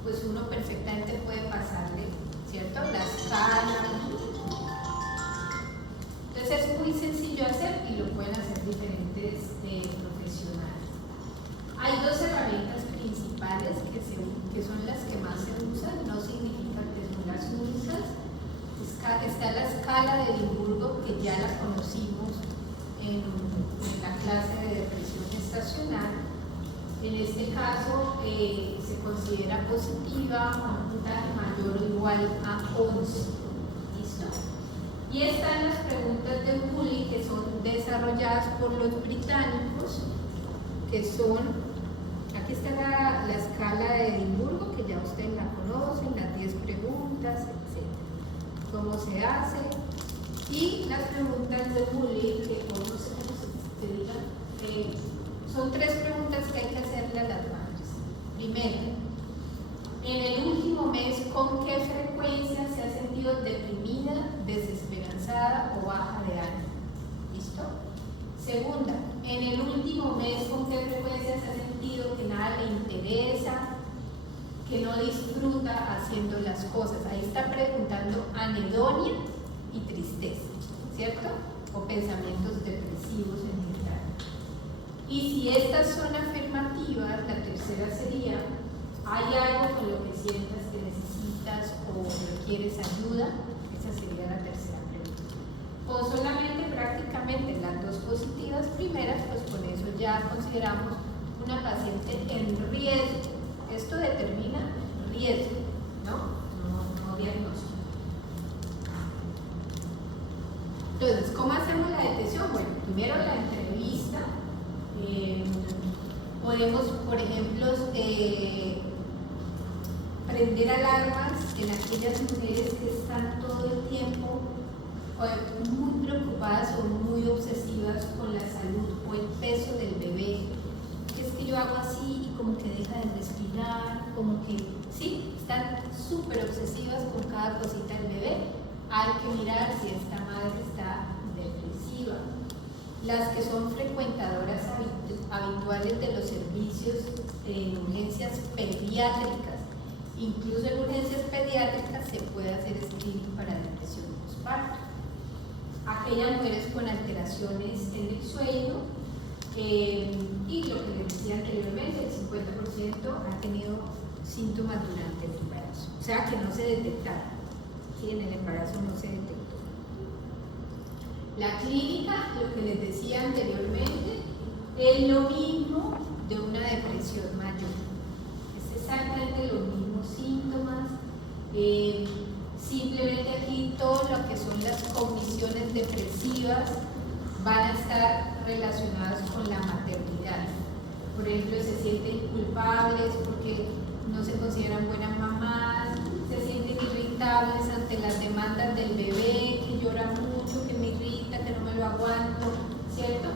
pues uno perfectamente puede pasarle, ¿cierto?, la escala. Entonces es muy sencillo hacer y lo pueden hacer diferentes profesionales. Hay dos herramientas principales que son las que más se usan, no significa que son las únicas. Está la escala de Edimburgo, que ya la conocimos en la clase de depresión gestacional. En este caso se considera positiva con un puntaje mayor o igual a 11. ¿Listo? Y están las preguntas de Woolley, que son desarrolladas por los británicos, que son... Aquí está la escala de Edimburgo, que ya ustedes la conocen, las 10 preguntas, etc. Cómo se hace, y las preguntas de Woolley, que no sé cómo se digan, son 3 preguntas que hay que hacerle a las madres. Primero, en el último mes, ¿con qué frecuencia se ha sentido deprimida, desesperanzada o baja de ánimo? ¿Listo? Segunda, en el último mes, ¿con qué frecuencia se ha sentido que nada le interesa, que no disfruta haciendo las cosas? Ahí está preguntando anedonia y tristeza, ¿cierto? O pensamientos depresivos en general. Y si estas son afirmativas, la tercera sería, ¿hay algo con lo que sientas que necesitas o requieres ayuda? Esa sería la tercera pregunta. O solamente prácticamente las dos positivas primeras, pues con eso ya consideramos una paciente en riesgo. Esto determina riesgo, no diagnóstico. Entonces, ¿cómo hacemos la detección? Bueno, primero la entrevista. Podemos, por ejemplo, prender alarmas en aquellas mujeres que están todo el tiempo muy preocupadas o muy obsesivas con la salud o el peso del bebé. Es que yo hago así y como que deja de respirar, como que, sí, están súper obsesivas con cada cosita del bebé. Hay que mirar si esta madre está depresiva. Las que son frecuentadoras habituales de los servicios en urgencias pediátricas, incluso en urgencias pediátricas se puede hacer screening para depresión postparto. Aquellas mujeres con alteraciones en el sueño, y lo que les decía anteriormente, el 50% ha tenido síntomas durante el embarazo, o sea que no se detectaron, ¿sí? En el embarazo no se detectó. La clínica, lo que les decía anteriormente, es lo mismo de una depresión mayor, es exactamente los mismos síntomas, simplemente aquí todo lo que son las cogniciones depresivas van a estar relacionadas con la maternidad. Por ejemplo, se sienten culpables porque no se consideran buenas mamás, se sienten irritables ante las demandas del bebé, que llora mucho, que me irrita, que no me lo aguanto, ¿cierto?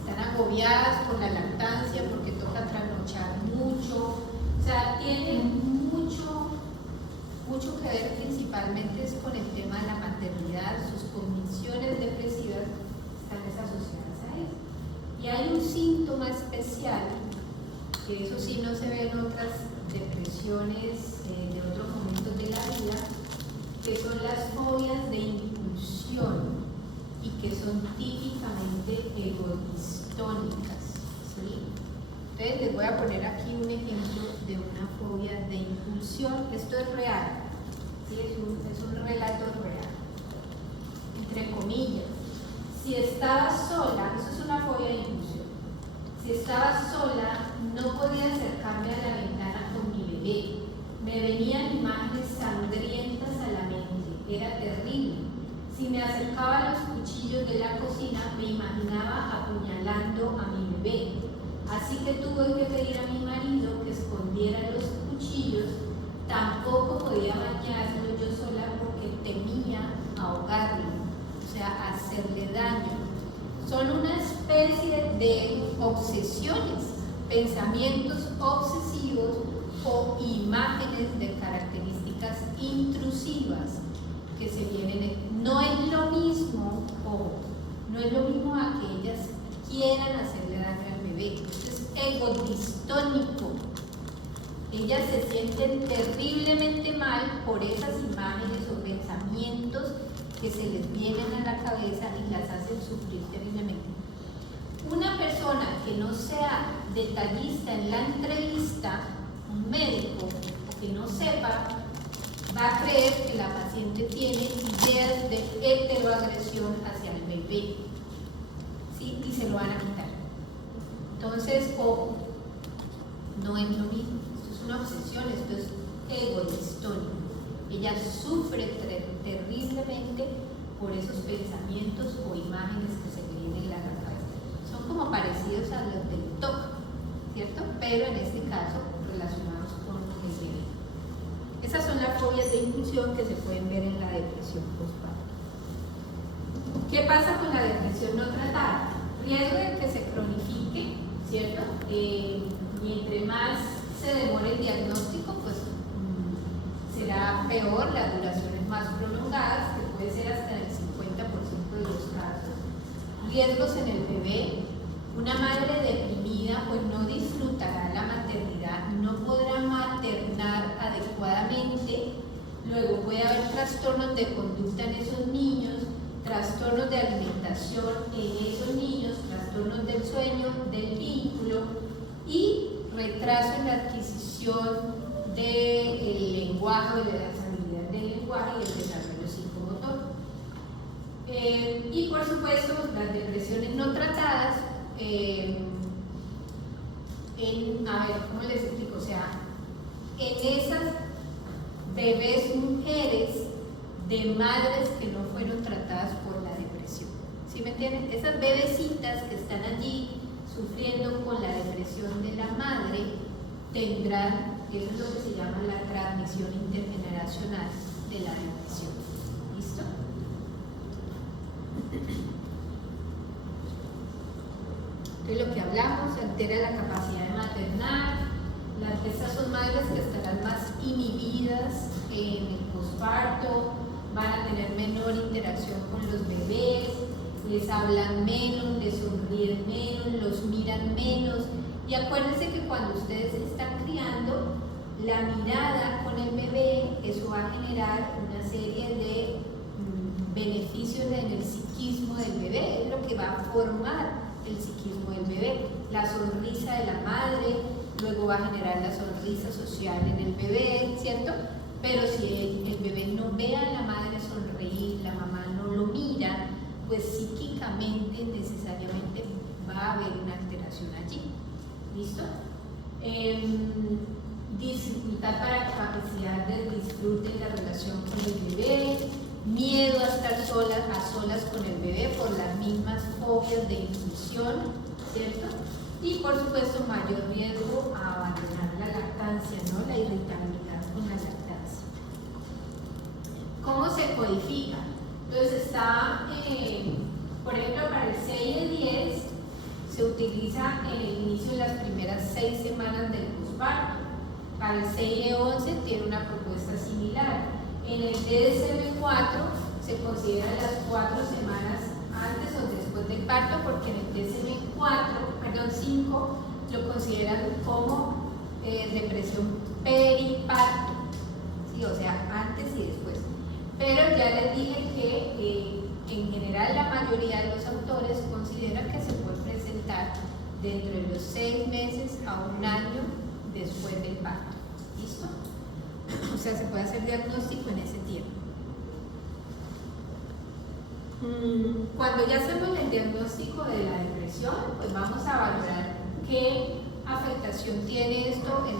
Están agobiadas por la lactancia porque toca trasnochar mucho, o sea, tienen mucho que ver principalmente es con el tema de la maternidad, sus cogniciones depresivas están asociadas a eso. Y hay un síntoma especial, que eso sí no se ve en otras depresiones de otros momentos de la vida, que son las fobias de impulsión y que son típicamente egodistónicas, ¿sí? Entonces les voy a poner aquí un ejemplo de una fobia de impulsión. Esto es real, ¿sí? Es un relato real, entre comillas. Si estaba sola, eso es una fobia de impulsión, si estaba sola no podía acercarme a la ventana con mi bebé, me venían imágenes sangrientas a la mente, era terrible. Si me acercaba a los cuchillos de la cocina me imaginaba apuñalando a mi bebé, así que tuve que pedir a mi marido que escondiera los cuchillos. Tampoco podía bañarlo yo sola porque temía ahogarlo, o sea, hacerle daño. Son una especie de obsesiones, pensamientos obsesivos o imágenes de características intrusivas que se vienen. No es lo mismo, no es lo mismo a que ellas quieran hacerle daño al bebé. Esto es egodistónico. Ellas se sienten terriblemente mal por esas imágenes o pensamientos que se les vienen a la cabeza y las hacen sufrir terriblemente. Una persona que no sea detallista en la entrevista, un médico, o que no sepa, va a creer que la paciente tiene ideas de heteroagresión hacia el bebé, ¿sí? Y se lo van a quitar. Entonces, ojo, no es lo mismo, esto es una obsesión, esto es egodistónico. Ella sufre terriblemente por esos pensamientos o imágenes que se le vienen a la cabeza. Son como parecidos a los del TOC, ¿cierto? Pero en este caso relacionados con el bebé. Esas son las fobias de impulsión que se pueden ver en la depresión postparto. ¿Qué pasa con la depresión no tratada? Riesgo de que se cronifique, ¿cierto? Y entre más se demore el diagnóstico, pues será peor, las duraciones más prolongadas, que puede ser hasta el 50% de los casos. Riesgos en el bebé. Una madre deprimida pues no disfrutará la maternidad, no podrá maternar adecuadamente. Luego puede haber trastornos de conducta en esos niños, trastornos de alimentación en esos niños, trastornos del sueño, del vínculo y retraso en la adquisición del lenguaje, de las habilidades del lenguaje y del desarrollo psicomotor. Y por supuesto, las depresiones no tratadas, a ver, ¿cómo les explico? O sea, en esas bebés mujeres de madres que no fueron tratadas por la depresión, ¿sí me entienden? Esas bebecitas que están allí sufriendo con la depresión de la madre tendrán, eso es lo que se llama la transmisión intergeneracional de la depresión. ¿Listo? Entonces lo que hablamos, altera la capacidad de maternar. Estas son madres que estarán más inhibidas en el posparto, van a tener menor interacción con los bebés, les hablan menos, les sonríen menos, los miran menos. Y acuérdense que cuando ustedes están criando, la mirada con el bebé, eso va a generar una serie de beneficios en el psiquismo del bebé, es lo que va a formar el psiquismo del bebé. La sonrisa de la madre luego va a generar la sonrisa social en el bebé, ¿cierto? Pero si el bebé no ve a la madre sonreír, la mamá no lo mira, pues psíquicamente necesariamente va a haber una alteración allí. ¿Listo? Dificultad para capacidad de disfrute en la relación con el bebé, miedo a estar a solas con el bebé por las mismas fobias de inclusión, ¿cierto? Y por supuesto mayor riesgo a abandonar la lactancia, ¿no? La irritabilidad con la lactancia. ¿Cómo se codifica? Entonces está, por ejemplo, para el 6-10 se utiliza en el inicio de las primeras 6 semanas del posparto. Para el 6-11 tiene una propuesta similar. En el DSM-4 se consideran las 4 semanas antes o después del parto, porque en el DSM-5 lo consideran como depresión periparto, ¿sí? O sea, antes y después. Pero ya les dije que en general la mayoría de los autores consideran que se puede presentar dentro de los 6 meses a 1 año después del parto. ¿Listo? O sea, se puede hacer diagnóstico en ese tiempo. Cuando ya hacemos el diagnóstico de la depresión, pues vamos a valorar qué afectación tiene esto en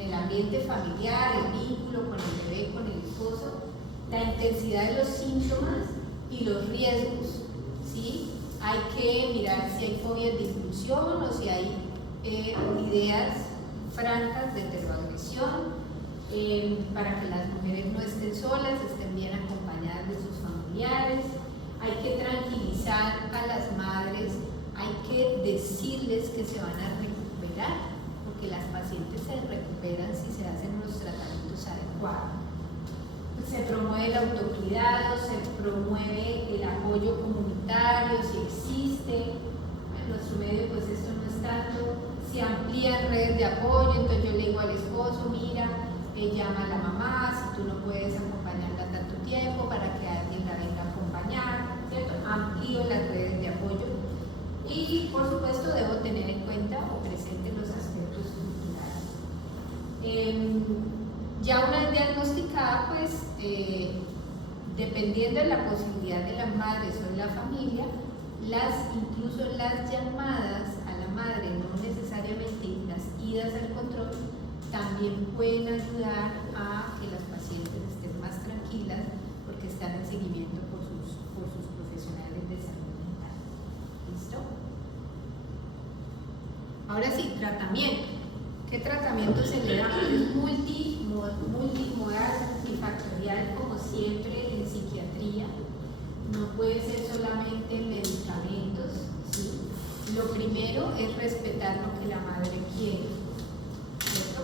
el ambiente familiar, el vínculo con el bebé, con el esposo, la intensidad de los síntomas y los riesgos, ¿sí? Hay que mirar si hay fobias de inclusión o si hay ideas francas de heteroagresión, para que las mujeres no estén solas, estén bien acompañadas de sus familiares. Hay que tranquilizar a las madres, hay que decirles que se van a recuperar, porque las pacientes se recuperan si se hacen los tratamientos adecuados. Se promueve el autocuidado, se promueve el apoyo comunitario, si existe. En nuestro medio pues esto no es tanto. Se amplían redes de apoyo, entonces yo le digo al esposo, mira, llama a la mamá, si tú no puedes acompañarla tanto tiempo, para que alguien la venga a acompañar, ¿cierto? Amplío las redes de apoyo y por supuesto debo tener en cuenta o presente los aspectos culturales. Ya una vez diagnosticada, pues dependiendo de la posibilidad de las madres o de la familia, incluso las llamadas a la madre, no necesariamente las idas al control, también pueden ayudar a que las pacientes estén más tranquilas porque están en seguimiento por sus profesionales de salud mental. ¿Listo? Ahora sí, tratamiento. ¿Qué tratamiento se le da? Es multimodal, multifactorial, como siempre en psiquiatría. No puede ser solamente medicamentos, ¿sí? Lo primero es respetar lo que la madre quiere, ¿cierto?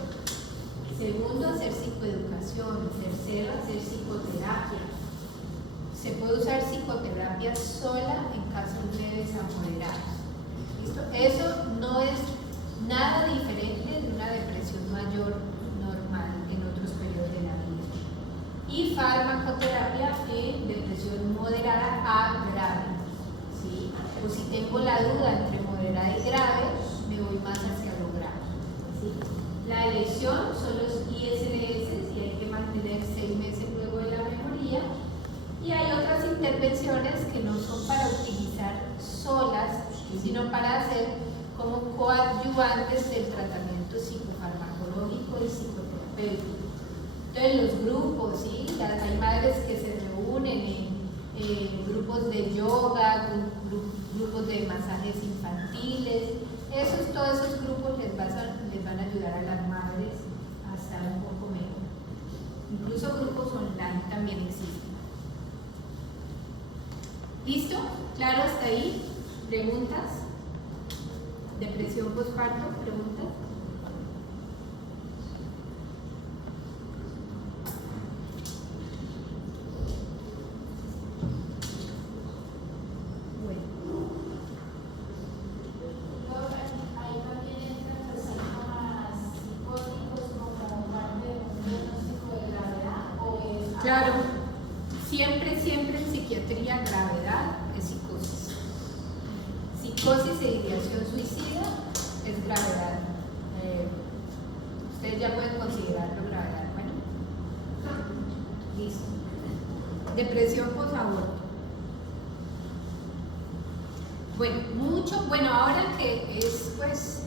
Segundo, hacer psicoeducación. Tercero, hacer psicoterapia. Se puede usar psicoterapia sola en casos leves a moderados. ¿Listo? Eso no es nada diferente de una depresión mayor normal en otros periodos de la vida. Y farmacoterapia en depresión moderada a grave, ¿sí? O si tengo la duda entre moderada y grave, me voy más hacia lo grave, ¿sí? La elección son los ISRS y hay que mantener 6 meses luego de la mejoría. Y hay otras intervenciones que no son para utilizar solas, sino para hacer como coadyuvantes del tratamiento psicofarmacológico y psicoterapéutico. Entonces los grupos, ¿sí? Hay madres que se reúnen en grupos de yoga, grupos de masajes infantiles. Todos esos grupos les van a ayudar a las madres a estar un poco mejor. Incluso grupos online también existen. ¿Listo? ¿Claro hasta ahí? ¿Preguntas? ¿Depresión postparto? ¿Preguntas? Ahí también entran los síntomas psicóticos como parte de un diagnóstico de gravedad o es... Claro, siempre en psiquiatría gravedad es psicosis. psicosis e ideación suicida es gravedad. Ustedes ya pueden considerarlo gravedad. Bueno, listo. Depresión posaborto. Bueno, ahora que es pues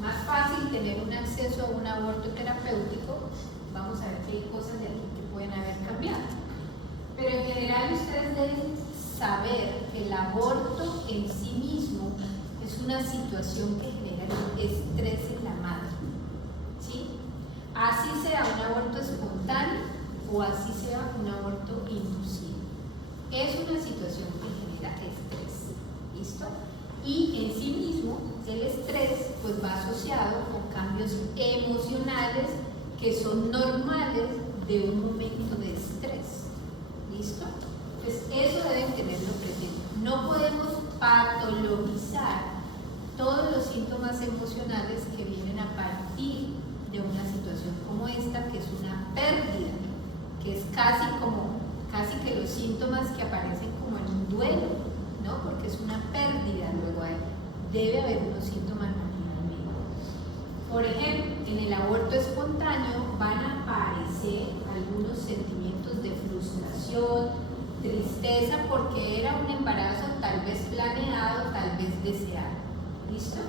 más fácil tener un acceso a un aborto terapéutico, vamos a ver que hay cosas de aquí que pueden haber cambiado. Pero en general ustedes deben saber que el aborto en sí mismo es una situación que genera estrés en la madre, ¿sí? Así sea un aborto espontáneo o así sea un aborto inducido. Es una situación que genera estrés, ¿listo? Y en sí mismo el estrés pues va asociado con cambios emocionales que son normales de un momento de estrés, ¿listo? Pues eso deben tenerlo presente. No podemos patologizar todos los síntomas emocionales que vienen a partir de una situación como esta, que es una pérdida, que es casi que los síntomas que aparecen como en un duelo, ¿no? Porque es una pérdida, luego debe haber unos síntomas normalmente. Por ejemplo, en el aborto espontáneo van a aparecer algunos sentimientos de frustración, tristeza, porque era un embarazo tal vez planeado, tal vez deseado. ¿Listo?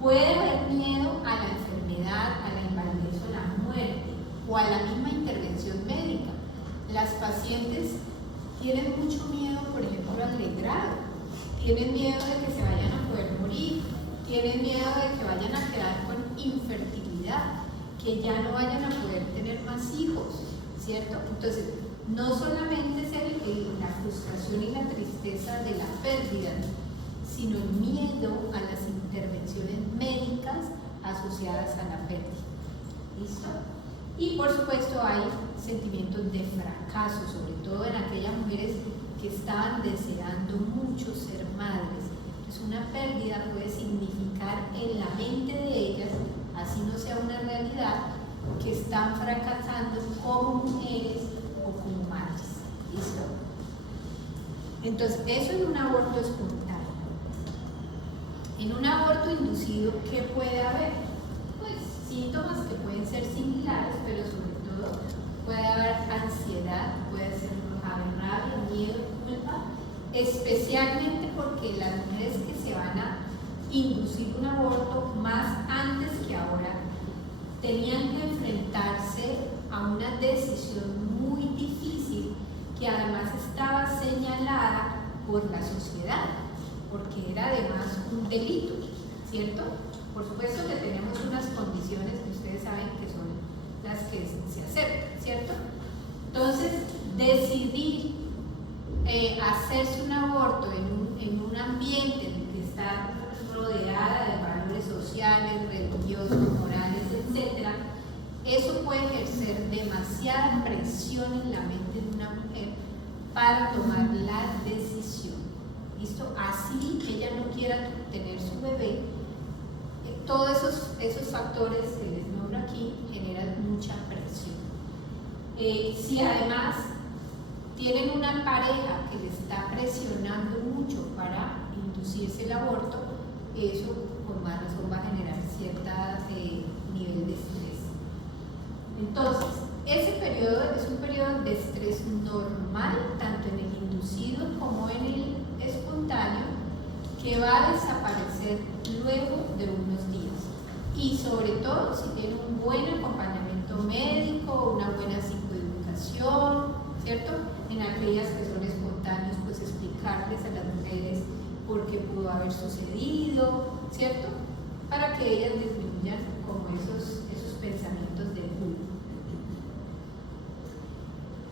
Puede haber miedo a la enfermedad, a la invalidez o a la muerte, o a la misma intervención médica. Las pacientes tienen mucho miedo, por ejemplo, al legrado, tienen miedo de que se vayan a poder morir, tienen miedo de que vayan a quedar con infertilidad, que ya no vayan a poder tener más hijos, ¿cierto? Entonces, no solamente es la frustración y la tristeza de la pérdida, sino el miedo a las intervenciones médicas asociadas a la pérdida. ¿Listo? Y por supuesto hay sentimientos de fracaso, sobre todo en aquellas mujeres que estaban deseando mucho ser madres. Entonces una pérdida puede significar en la mente de ellas, así no sea una realidad, que están fracasando como mujeres o como madres. ¿Listo? Entonces eso es un aborto espontáneo. En un aborto inducido, ¿qué puede haber? Pues síntomas que pueden ser similares, pero sobre todo puede haber ansiedad, puede haber rabia, miedo, culpa, especialmente porque las mujeres que se van a inducir un aborto más antes que ahora tenían que enfrentarse a una decisión muy difícil que además estaba señalada por la sociedad, porque era además un delito, ¿cierto? Por supuesto que tenemos unas condiciones que ustedes saben que son las que se aceptan, ¿cierto? Entonces, decidir hacerse un aborto en un ambiente en el que está rodeada de valores sociales, religiosos, morales, etc., eso puede ejercer demasiada presión en la mente de una mujer para tomar la decisión. ¿Listo? Así ella no quiera tener su bebé, todos esos factores que les nombro aquí generan mucha presión. Si además tienen una pareja que les está presionando mucho para inducirse el aborto, eso por más razón va a generar cierto nivel de estrés. Entonces, ese periodo es un periodo de estrés normal, tanto en el inducido como en el espontáneo, que va a desaparecer luego de unos días. Y sobre todo si tiene un buen acompañamiento médico, una buena psicoeducación, ¿cierto? En aquellas que son espontáneos, pues explicarles a las mujeres por qué pudo haber sucedido, ¿cierto? Para que ellas disminuyan como esos pensamientos de culpa.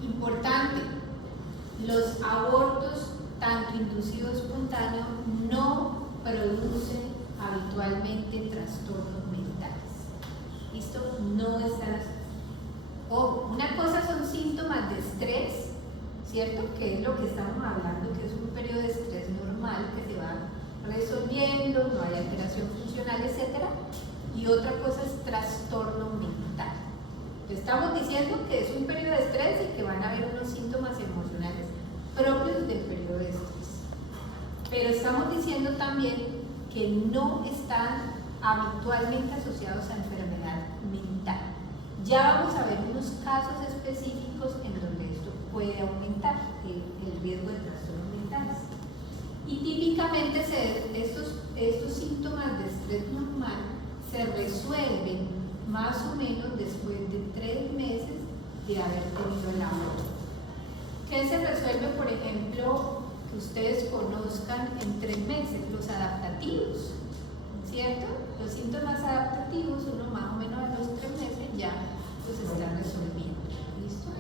Importante, los abortos, tanto inducido o espontáneo, no producen habitualmente trastornos mentales. ¿Listo? No están. Una cosa son síntomas de estrés, ¿cierto? Que es lo que estamos hablando, que es un periodo de estrés normal que se va resolviendo, no hay alteración funcional, etc. Y otra cosa es trastorno mental. Estamos diciendo que es un periodo de estrés y que van a haber unos síntomas emocionales propios del periodo de estrés. diciendo también que no están habitualmente asociados a enfermedad mental. Ya vamos a ver unos casos específicos en donde esto puede aumentar el riesgo de trastornos mentales. Y típicamente estos síntomas de estrés normal se resuelven más o menos después de 3 meses de haber tenido el aborto. ¿Qué se resuelve, por ejemplo, que ustedes conozcan en 3 meses? Los adaptativos, ¿cierto? Los síntomas adaptativos, uno más o menos a los 3 meses ya los está resolviendo. ¿Listo?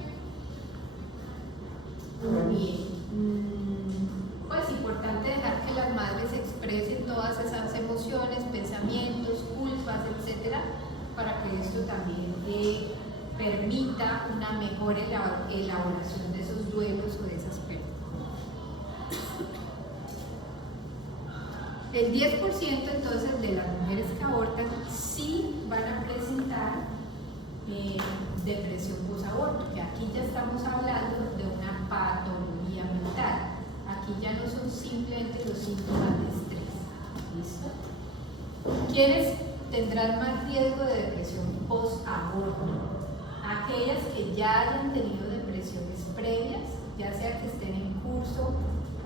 Bien. Pues importante dejar que las madres expresen todas esas emociones, pensamientos, culpas, etcétera, para que esto también permita una mejor elaboración de esos duelos o de esas pérdidas. El 10% entonces de las mujeres que abortan sí van a presentar depresión posaborto, que aquí ya estamos hablando de una patología mental. Aquí ya no son simplemente los síntomas de estrés. ¿Listo? ¿Quiénes tendrán más riesgo de depresión posaborto? Aquellas que ya hayan tenido depresiones previas, ya sea que estén en curso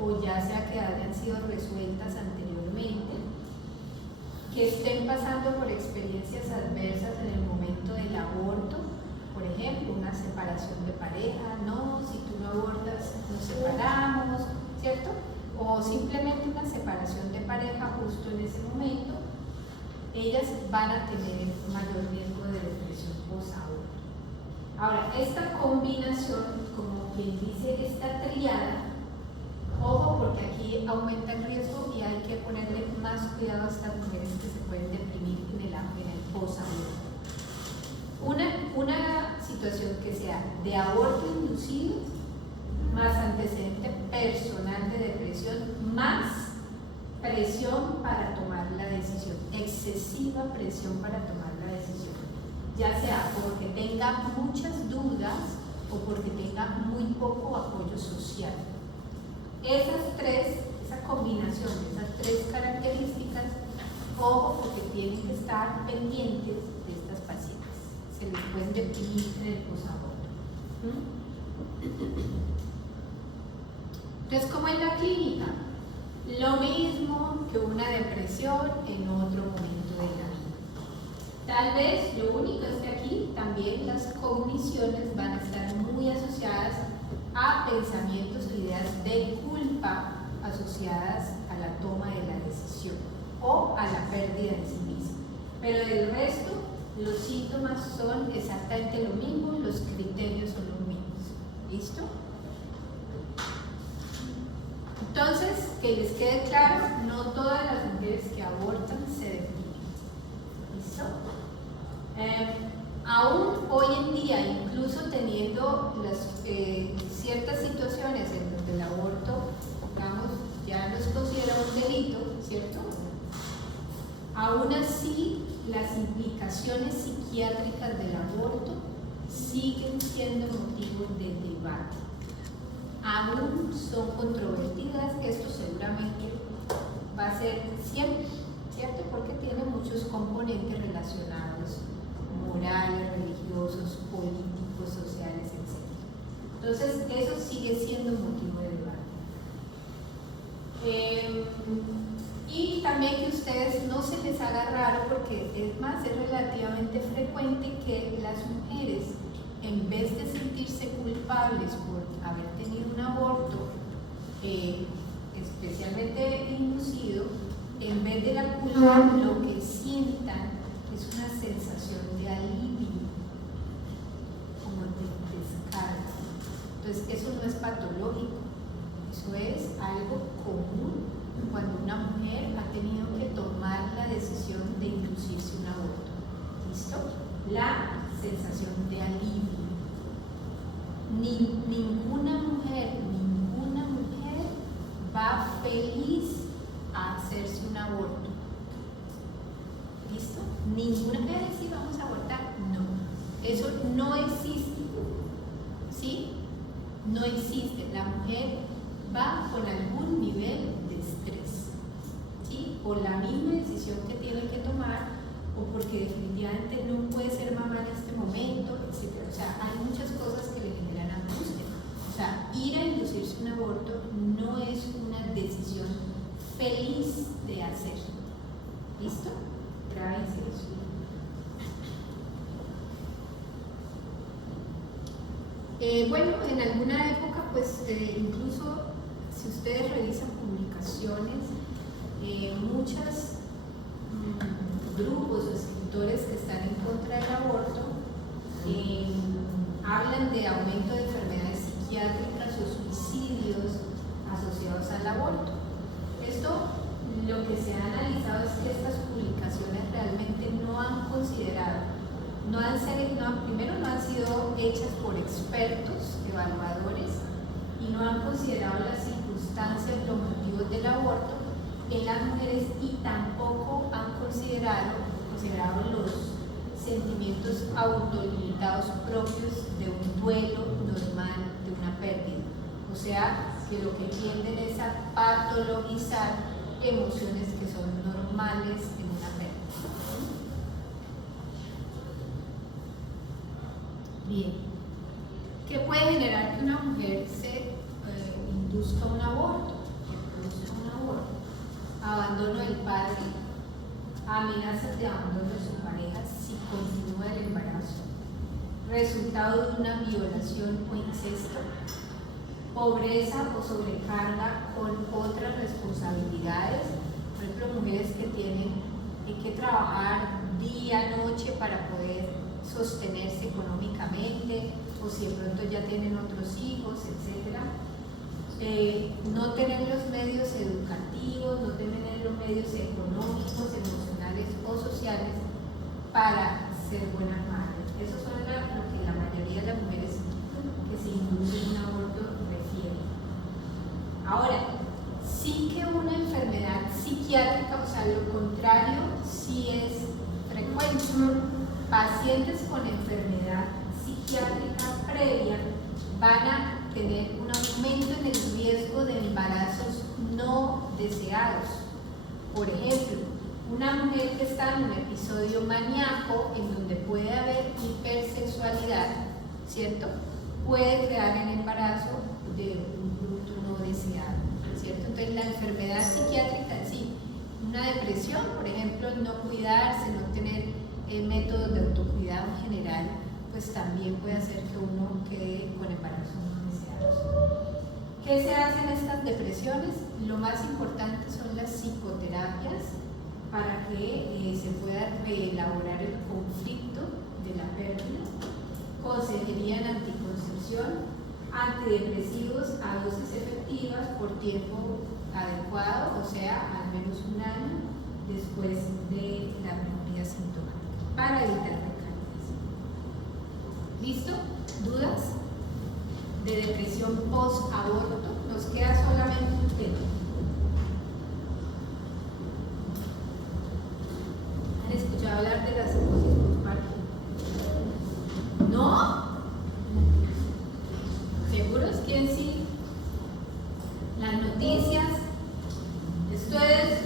o ya sea que hayan sido resueltas anteriormente, que estén pasando por experiencias adversas en el momento del aborto, por ejemplo, una separación de pareja, no, si tú no abortas nos separamos, ¿cierto? O simplemente una separación de pareja justo en ese momento, ellas van a tener mayor riesgo de depresión posaborto. Ahora, esta combinación, como quien dice, esta triada, ojo porque aquí aumenta el riesgo y hay que ponerle más cuidado a estas mujeres que se pueden deprimir en el posaborto. Una situación que sea de aborto inducido, más antecedente personal de depresión, más presión para tomar la decisión, excesiva presión para tomar la decisión, ya sea porque tenga muchas dudas o porque tenga muy poco apoyo social. Esa combinación de esas 3 características, ojo porque tienen que estar pendientes de estas pacientes. Se les pueden deprimir en el posaborto. Entonces, como en la clínica, lo mismo que una depresión en otro momento de la vida. Tal vez lo único es que aquí también las cogniciones van a estar muy asociadas a pensamientos o ideas de culpa asociadas a la toma de la decisión o a la pérdida de sí mismo. Pero del resto, los síntomas son exactamente lo mismo, los criterios son los mismos. ¿Listo? Entonces, que les quede claro, no todas las mujeres que abortan se deprimen. ¿Listo? Aún hoy en día, incluso teniendo ciertas situaciones en donde el aborto, digamos, ya no es considerado un delito, ¿cierto? Aún así, las implicaciones psiquiátricas del aborto siguen siendo motivo de debate. Aún son controvertidas, esto seguramente va a ser siempre, ¿cierto? Porque tiene muchos componentes relacionados, morales, religiosos, políticos, sociales, etc. Entonces, eso sigue siendo motivo de debate. Y también que ustedes no se les haga raro, porque es más, es relativamente frecuente que las mujeres, en vez de sentirse culpables por haber tenido un aborto, especialmente inducido, en vez de la culpa, lo que sientan es una sensación de alivio, como de descarga. Entonces, eso no es patológico, eso es algo común cuando una mujer ha tenido que tomar la decisión de inducirse un aborto. ¿Listo? La sensación de alivio. Ninguna mujer va feliz a hacerse un aborto. ¿Listo? Ninguna mujer dice vamos a abortar. No, eso no existe. ¿Sí? No existe. La mujer va con algún nivel de estrés. ¿sí? O la misma decisión que tiene que tomar, o porque definitivamente no puede ser mamá en este momento, etc. O sea, hay muchas cosas que le generan angustia. O sea, ir a inducirse un aborto no es una decisión feliz de hacer. ¿Listo? Grábense eso. Bueno, en alguna época, pues incluso si ustedes revisan publicaciones, muchos grupos o escritores que están en contra del aborto hablan de aumento de enfermedades psiquiátricas o suicidios asociados al aborto. Esto, lo que se ha analizado es que estas publicaciones realmente no han considerado, primero no han sido hechas por expertos, evaluadores, y no han considerado las circunstancias, los motivos del aborto en las mujeres, y tampoco han considerado los sentimientos autolimitados propios de un duelo normal, de una pérdida. O sea, que lo que tienden es a patologizar emociones que son normales en una pérdida. Bien, ¿qué puede generar que una mujer se induzca un aborto? Abandono del padre, amenazas de abandono de su pareja si continúa el embarazo, resultado de una violación o incesto, pobreza o sobrecarga con otras responsabilidades, por ejemplo, mujeres que tienen que trabajar día, noche para poder sostenerse económicamente, o si de pronto ya tienen otros hijos, etc. No tener los medios educativos, no tener los medios económicos, emocionales o sociales para ser buenas madres. Eso son lo que la mayoría de las mujeres que se inducen un aborto refieren. Ahora, sí que una enfermedad psiquiátrica, o sea, lo contrario, sí es frecuente. Pacientes con enfermedad psiquiátrica previa van a tener un aumento en el riesgo de embarazos no deseados. Por ejemplo, una mujer que está en un episodio maníaco en donde puede haber hipersexualidad, ¿cierto?, puede quedar en embarazo de un fruto no deseado, ¿cierto? Entonces, la enfermedad psiquiátrica en sí, una depresión, por ejemplo, no cuidarse, no tener métodos de autocuidado en general, pues también puede hacer que uno quede con embarazos no deseados. ¿Qué se hace en estas depresiones? Lo más importante son las psicoterapias para que se pueda reelaborar el conflicto de la pérdida, consejería en anticoncepción, antidepresivos a dosis efectivas por tiempo adecuado, o sea, al menos un año después de la mejoría sintomática, para evitar recaídas. ¿Listo? ¿Dudas? De depresión post-aborto, nos queda solamente un tema. ¿Han escuchado hablar de la psicosis postparto? ¿No? ¿Seguros? ¿Quién sí? Las noticias. Esto es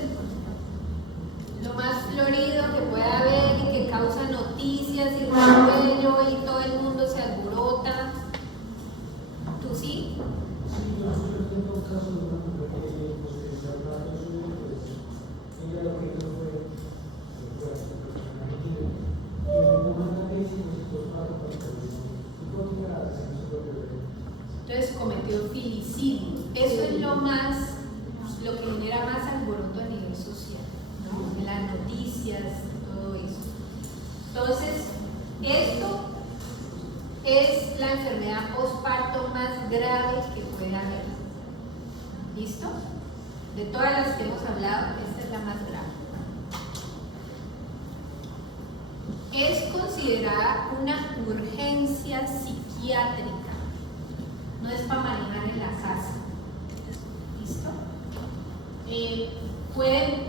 lo más florido que puede haber y que causa noticias y revuelo y todo el mundo se alborota. ¿Tú sí? Sí, yo estoy viendo un caso de una mujer que se habla de su ella lo que hizo fue entonces cometió filicidio. Eso es lo que genera más alboroto a nivel social, ¿no? En las noticias, todo eso. Entonces, esto es la enfermedad postparto más grave que puede haber. ¿Listo? De todas las que hemos hablado, esta es la más grave. Es considerada una urgencia psiquiátrica. No es para manejar en la casa. ¿Listo?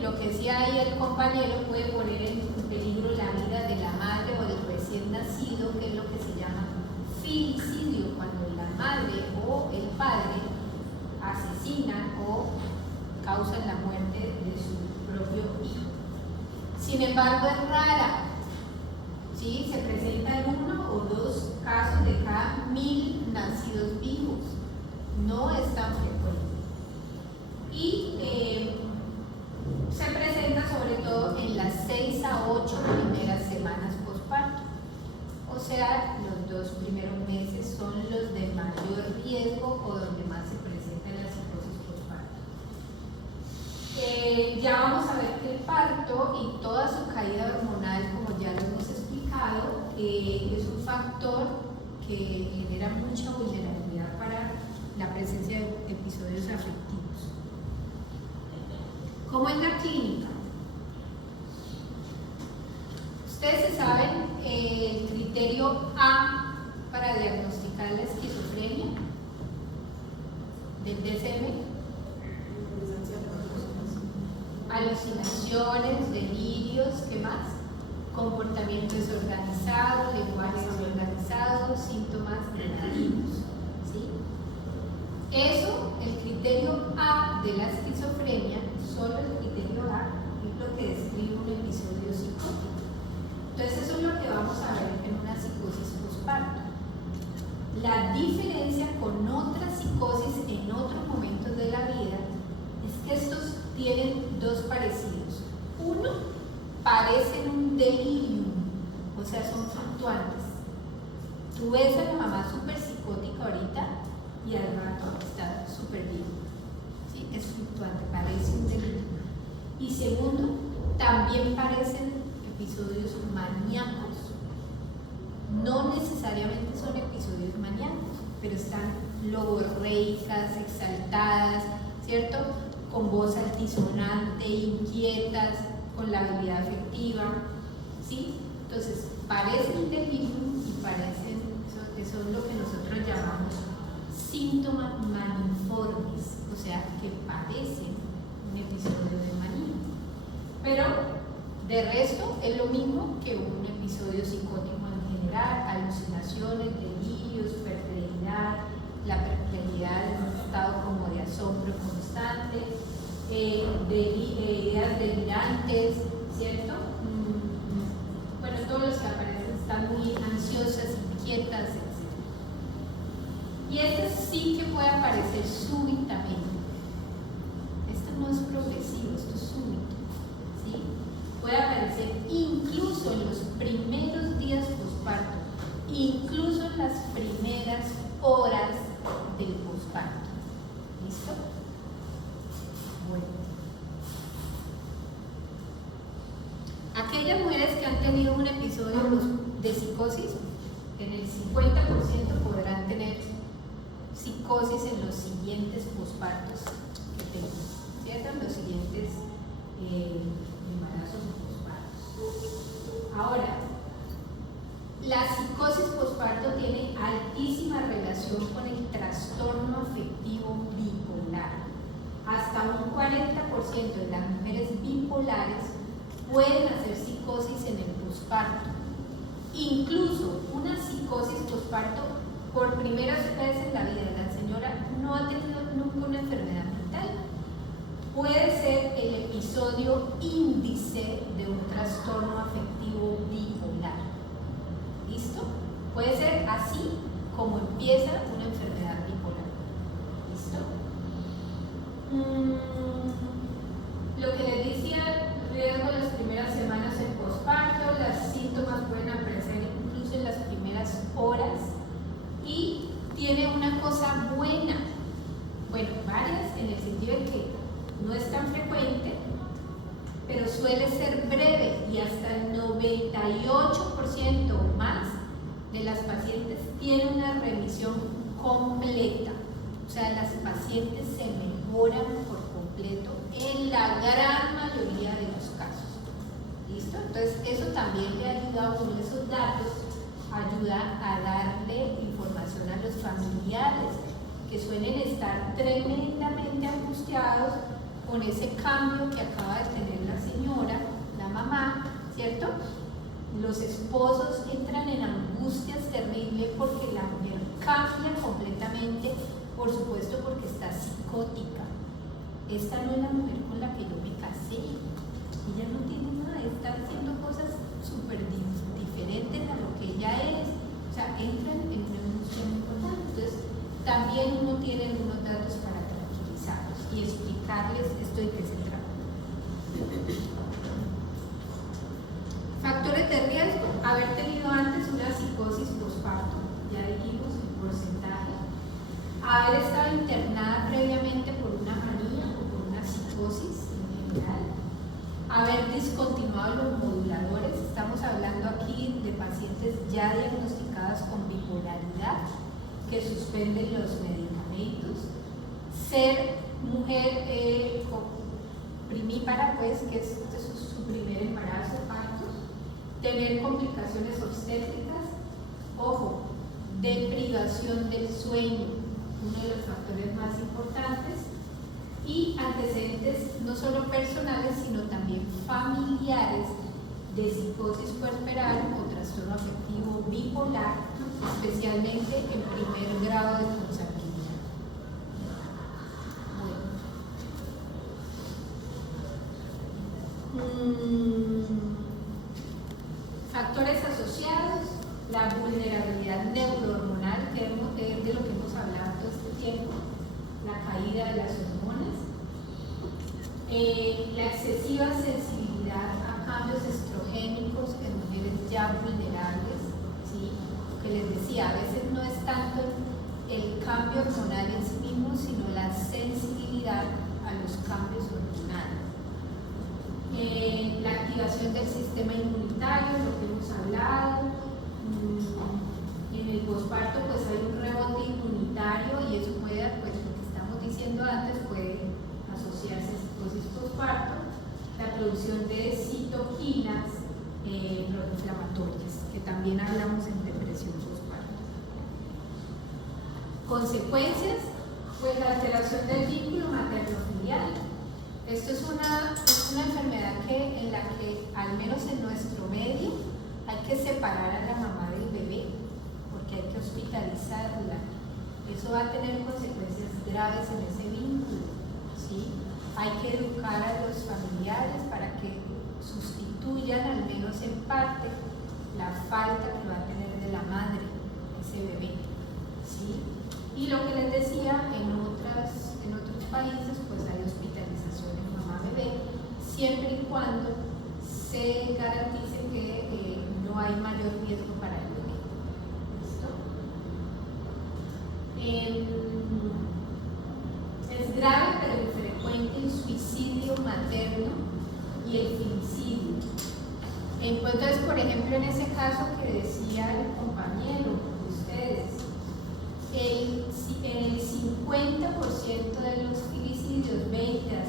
Lo que decía ahí el compañero, puede poner en peligro la vida de la madre o del recién nacido, que es lo que se llama filicidio, cuando la madre o el padre asesinan o causan la muerte de su embargo es rara. ¿Sí? Se presentan 1 o 2 casos de cada 1000 nacidos vivos. No es tan frecuente. Y se presenta sobre todo en las 6 a 8 primeras semanas postparto. O sea, los 2 primeros meses son los de mayor riesgo o donde más se presenta la psicosis postparto. Ya vamos a ver que el parto y toda su caída hormonal, como ya lo hemos explicado, es un factor que genera mucha vulnerabilidad para la presencia de episodios afectivos. ¿Cómo es la clínica? Ustedes se saben el criterio A para diagnosticar la esquizofrenia del DSM. Alucinaciones, delirios, ¿qué más? Comportamiento desorganizado, lenguaje desorganizado, síntomas negativos. ¿Sí? Eso, el criterio A de la esquizofrenia, solo el criterio A es lo que describe un episodio psicótico. Entonces eso es lo que vamos a ver en una psicosis postparto. La diferencia con otras psicosis en otros momentos de la vida es que estos tienen 2 parecidos. Uno, parecen un delirium, o sea, son fluctuantes. Tú ves a la mamá súper psicótica ahorita y al rato está súper bien. ¿Sí? Es fluctuante, parece un delirium. Y segundo, también parecen episodios maníacos. No necesariamente son episodios maníacos, pero están logorreicas, exaltadas, ¿cierto? Con voz altisonante, inquietas, con la habilidad afectiva, ¿sí? Entonces, parecen delirium y parecen, eso es lo que nosotros llamamos síntomas maniformes, o sea, que parecen un episodio de manía. Pero, de resto, es lo mismo que un episodio psicótico en general, alucinaciones, delirios, perplejidad. La perplejidad es un estado como de asombro constante, ideas delirantes, ¿cierto? Bueno, todos los que aparecen están muy ansiosas, inquietas, etc. Y este sí que puede aparecer súbitamente. Esto no es progresivo, esto es súbito, ¿sí? Puede aparecer incluso en los primeros días postparto, incluso en las primeras horas del posparto. ¿Listo? Bueno. Aquellas mujeres que han tenido un episodio de psicosis, en el 50% podrán tener psicosis en los siguientes pospartos que tengan, ¿cierto? En los siguientes embarazos o pospartos. Ahora, la psicosis posparto tiene altísima relación con el trastorno afectivo bipolar. Hasta un 40% de las mujeres bipolares pueden hacer psicosis en el posparto. Incluso una psicosis posparto por primera vez en la vida de la señora no ha tenido nunca una enfermedad mental. Puede ser el episodio índice de un trastorno afectivo bipolar. ¿Listo? Puede ser así como empieza una enfermedad bipolar. ¿Listo? Lo que les decía, riesgo de las primeras semanas en posparto, los síntomas pueden aparecer incluso en las primeras horas y tiene una cosa buena, bueno, varias, en el sentido de que no es tan frecuente, pero suele ser breve y hasta el 98% o más de las pacientes tienen una remisión completa. O sea, las pacientes se mejoran por completo en la gran mayoría de los casos. ¿Listo? Entonces, eso también le ayuda a uno, esos datos ayuda a darle información a los familiares que suelen estar tremendamente angustiados con ese cambio que acaba de tener la señora, la mamá, ¿cierto? Los esposos entran en angustias terribles porque la mujer cambia completamente, por supuesto porque está psicótica. Esta no es la mujer con la que yo me casé, ella no tiene nada, está haciendo cosas súper diferentes a lo que ella es, o sea, entran en una emoción importante. Entonces, también uno tiene unos datos para tranquilizarlos y explicarles esto de qué se trata. Factores de riesgo: haber tenido antes una psicosis postparto, ya dijimos el porcentaje, haber estado internada previamente por una manía o por una psicosis en general, haber discontinuado los moduladores, estamos hablando aquí de pacientes ya diagnosticadas con bipolaridad que suspenden los medicamentos, ser mujer primípara, pues, que es su primer embarazo, partos, tener complicaciones obstétricas, ojo, deprivación del sueño, uno de los factores más importantes, y antecedentes no solo personales, sino también familiares de psicosis puerperal o trastorno afectivo bipolar, especialmente en primer grado de consanguinidad. Factores asociados: la vulnerabilidad neurohormonal, que es de lo que hemos hablado todo este tiempo, la caída de las hormonas, la excesiva sensibilidad a cambios estrogénicos en mujeres ya vulnerables, ¿sí? Que les decía, a veces no es tanto el cambio hormonal en sí mismo, sino la sensibilidad a los cambios hormonales. La activación del sistema inmunitario, lo que hemos hablado. En el posparto pues hay un rebote inmunitario y eso puede, pues lo que estamos diciendo antes, puede asociarse a psicosis posparto. La producción de citoquinas proinflamatorias, que también hablamos en depresión posparto. Consecuencias: pues la alteración del vínculo materno-filial. Esto es una enfermedad en la que, al menos en nuestro medio, hay que separar a la mamá del bebé, porque hay que hospitalizarla. Eso va a tener consecuencias graves en ese vínculo, ¿sí? Hay que educar a los familiares para que sustituyan, al menos en parte, la falta que va a tener de la madre, ese bebé, ¿sí? Y lo que les decía, en otros países pues hay hospitalizaciones mamá-bebé, siempre y cuando se garantice que no hay mayor riesgo para el bebé. ¿Listo? Es grave pero infrecuente el suicidio materno y el femicidio. Entonces, por ejemplo, en ese caso que decía el compañero de ustedes, el 50% de los femicidios, 20 a 50%,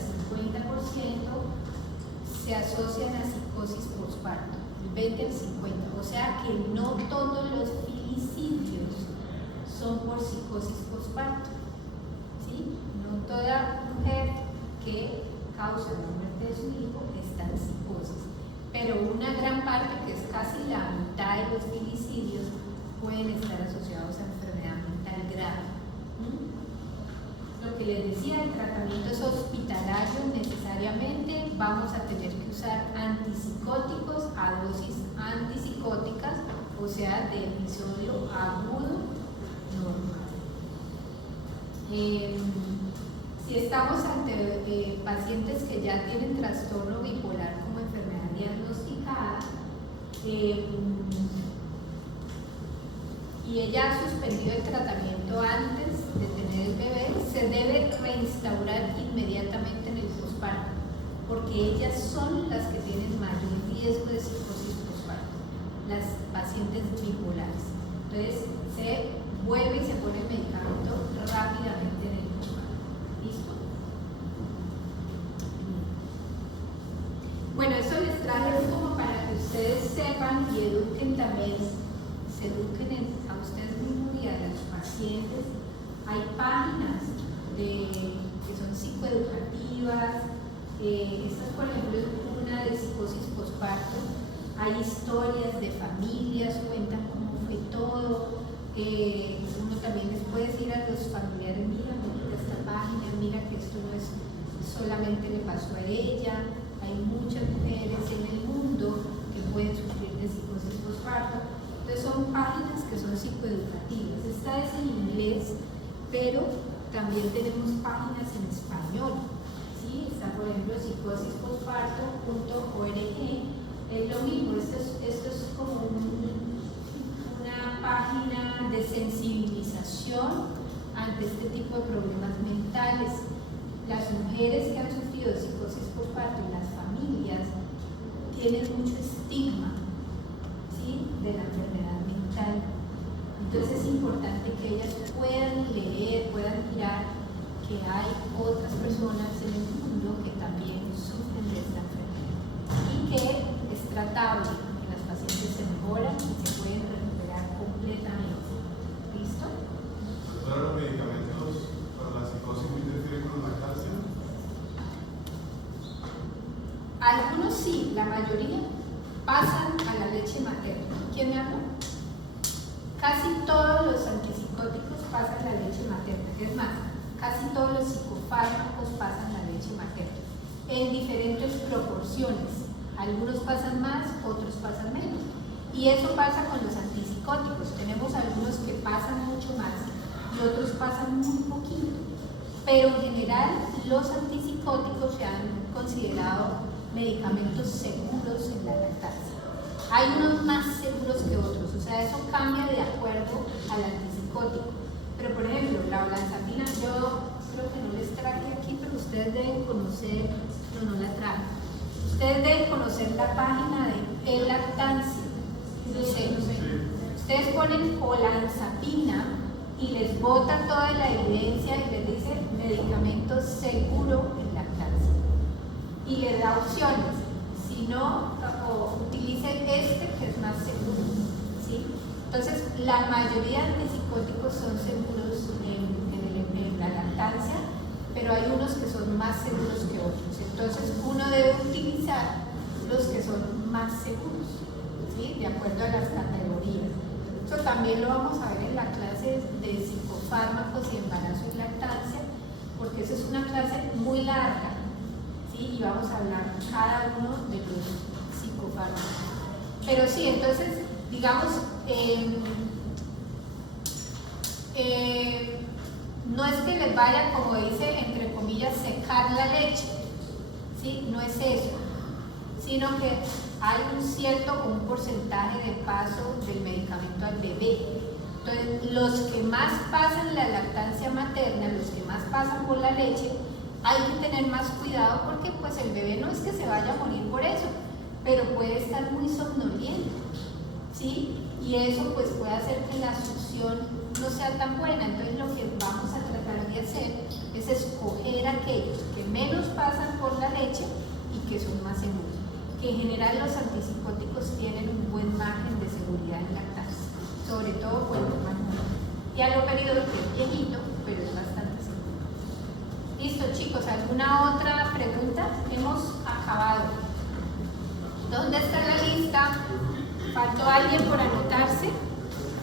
se asocian a psicosis posparto, el 20 al 50%. O sea que no todos los femicidios son por psicosis posparto, ¿sí? No toda mujer que causa la muerte de su hijo está en psicosis, pero una gran parte, que es casi la mitad de los femicidios, pueden estar asociados a enfermedad mental grave. Lo que les decía, el tratamiento es hospitalario necesariamente, vamos a tener que usar antipsicóticos a dosis antipsicóticas, o sea, de episodio agudo normal. Si estamos ante pacientes que ya tienen trastorno bipolar como enfermedad diagnosticada, y ella ha suspendido el tratamiento antes de tener el bebé, se debe reinstaurar inmediatamente en el posparto, porque ellas son las que tienen mayor riesgo de psicosis posparto, las pacientes bipolares. Entonces se vuelve y se pone el medicamento rápidamente en el posparto. ¿Listo? Bueno, eso les traje como para que ustedes sepan y eduquen también, se eduquen a ustedes mismos y a los pacientes. Hay páginas que son psicoeducativas, esta por ejemplo es una de psicosis posparto, hay historias de familias, cuentan cómo fue todo, uno también les puede decir a los familiares, mira esta página, mira que esto no es solamente le pasó a ella, Hay muchas mujeres en el mundo que pueden sufrir de psicosis postparto. Entonces son páginas que son psicoeducativas. Esta es en inglés, pero también tenemos páginas en español. ¿Sí? Está, por ejemplo, psicosispostparto.org. Es lo mismo, esto es como una página de sensibilización ante este tipo de problemas mentales. Las mujeres que han sufrido psicosis postparto y las familias tienen mucho estigma, ¿sí?, de la enfermedad mental. Entonces es importante que ellas puedan leer, puedan mirar que hay otras personas en el mundo que también sufren de esta enfermedad y que es tratable, que las pacientes se mejoran y se pueden recuperar completamente. ¿Listo? Doctora, ¿los medicamentos para la psicosis interfieren con la lactancia? Algunos sí, la mayoría pasan a la leche materna. ¿Quién me habló? Casi todos los antipsicóticos pasan a la leche materna. Es más, casi todos los psicofármacos pasan a la leche materna en diferentes proporciones. Algunos pasan más, otros pasan menos. Y eso pasa con los antipsicóticos. Tenemos algunos que pasan mucho más y otros pasan muy poquito. Pero en general los antipsicóticos se han considerado medicamentos seguros en la lactancia. Hay unos más seguros que otros, o sea, eso cambia de acuerdo al antipsicótico. Pero por ejemplo, la olanzapina, yo creo que no les traje aquí, pero ustedes deben conocer, no la traje. Ustedes deben conocer la página de e-lactancia. No sé. Ustedes ponen olanzapina y les bota toda la evidencia y les dice medicamento seguro en lactancia. Y les da opciones. Si no, utilicen este que es más seguro. ¿Sí? Entonces, la mayoría de antipsicóticos son seguros en la lactancia, pero hay unos que son más seguros que otros. Entonces, uno debe utilizar los que son más seguros, ¿sí?, de acuerdo a las categorías. Esto también lo vamos a ver en la clase de psicofármacos y embarazo y lactancia, porque eso es una clase muy larga, ¿sí?, y vamos a hablar cada uno de los psicofármacos. Pero sí, entonces, digamos, no es que les vaya, como dice, entre comillas, secar la leche, ¿sí? No es eso, sino que hay un porcentaje de paso del medicamento al bebé. Entonces, los que más pasan la lactancia materna, los que más pasan por la leche, hay que tener más cuidado porque pues el bebé no es que se vaya a morir por eso, pero puede estar muy somnoliento, ¿sí? Y eso pues puede hacer que la succión no sea tan buena. Entonces lo que vamos a tratar de hacer es escoger aquellos que menos pasan por la leche y que son más seguros. Que en general los antipsicóticos tienen un buen margen de seguridad en lactancia, sobre todo cuando es más nuevo. Y haloperidol, que es viejito, pero es bastante seguro. Listo, chicos, ¿alguna otra pregunta? Hemos acabado. ¿Dónde está la lista? ¿Faltó alguien por anotarse?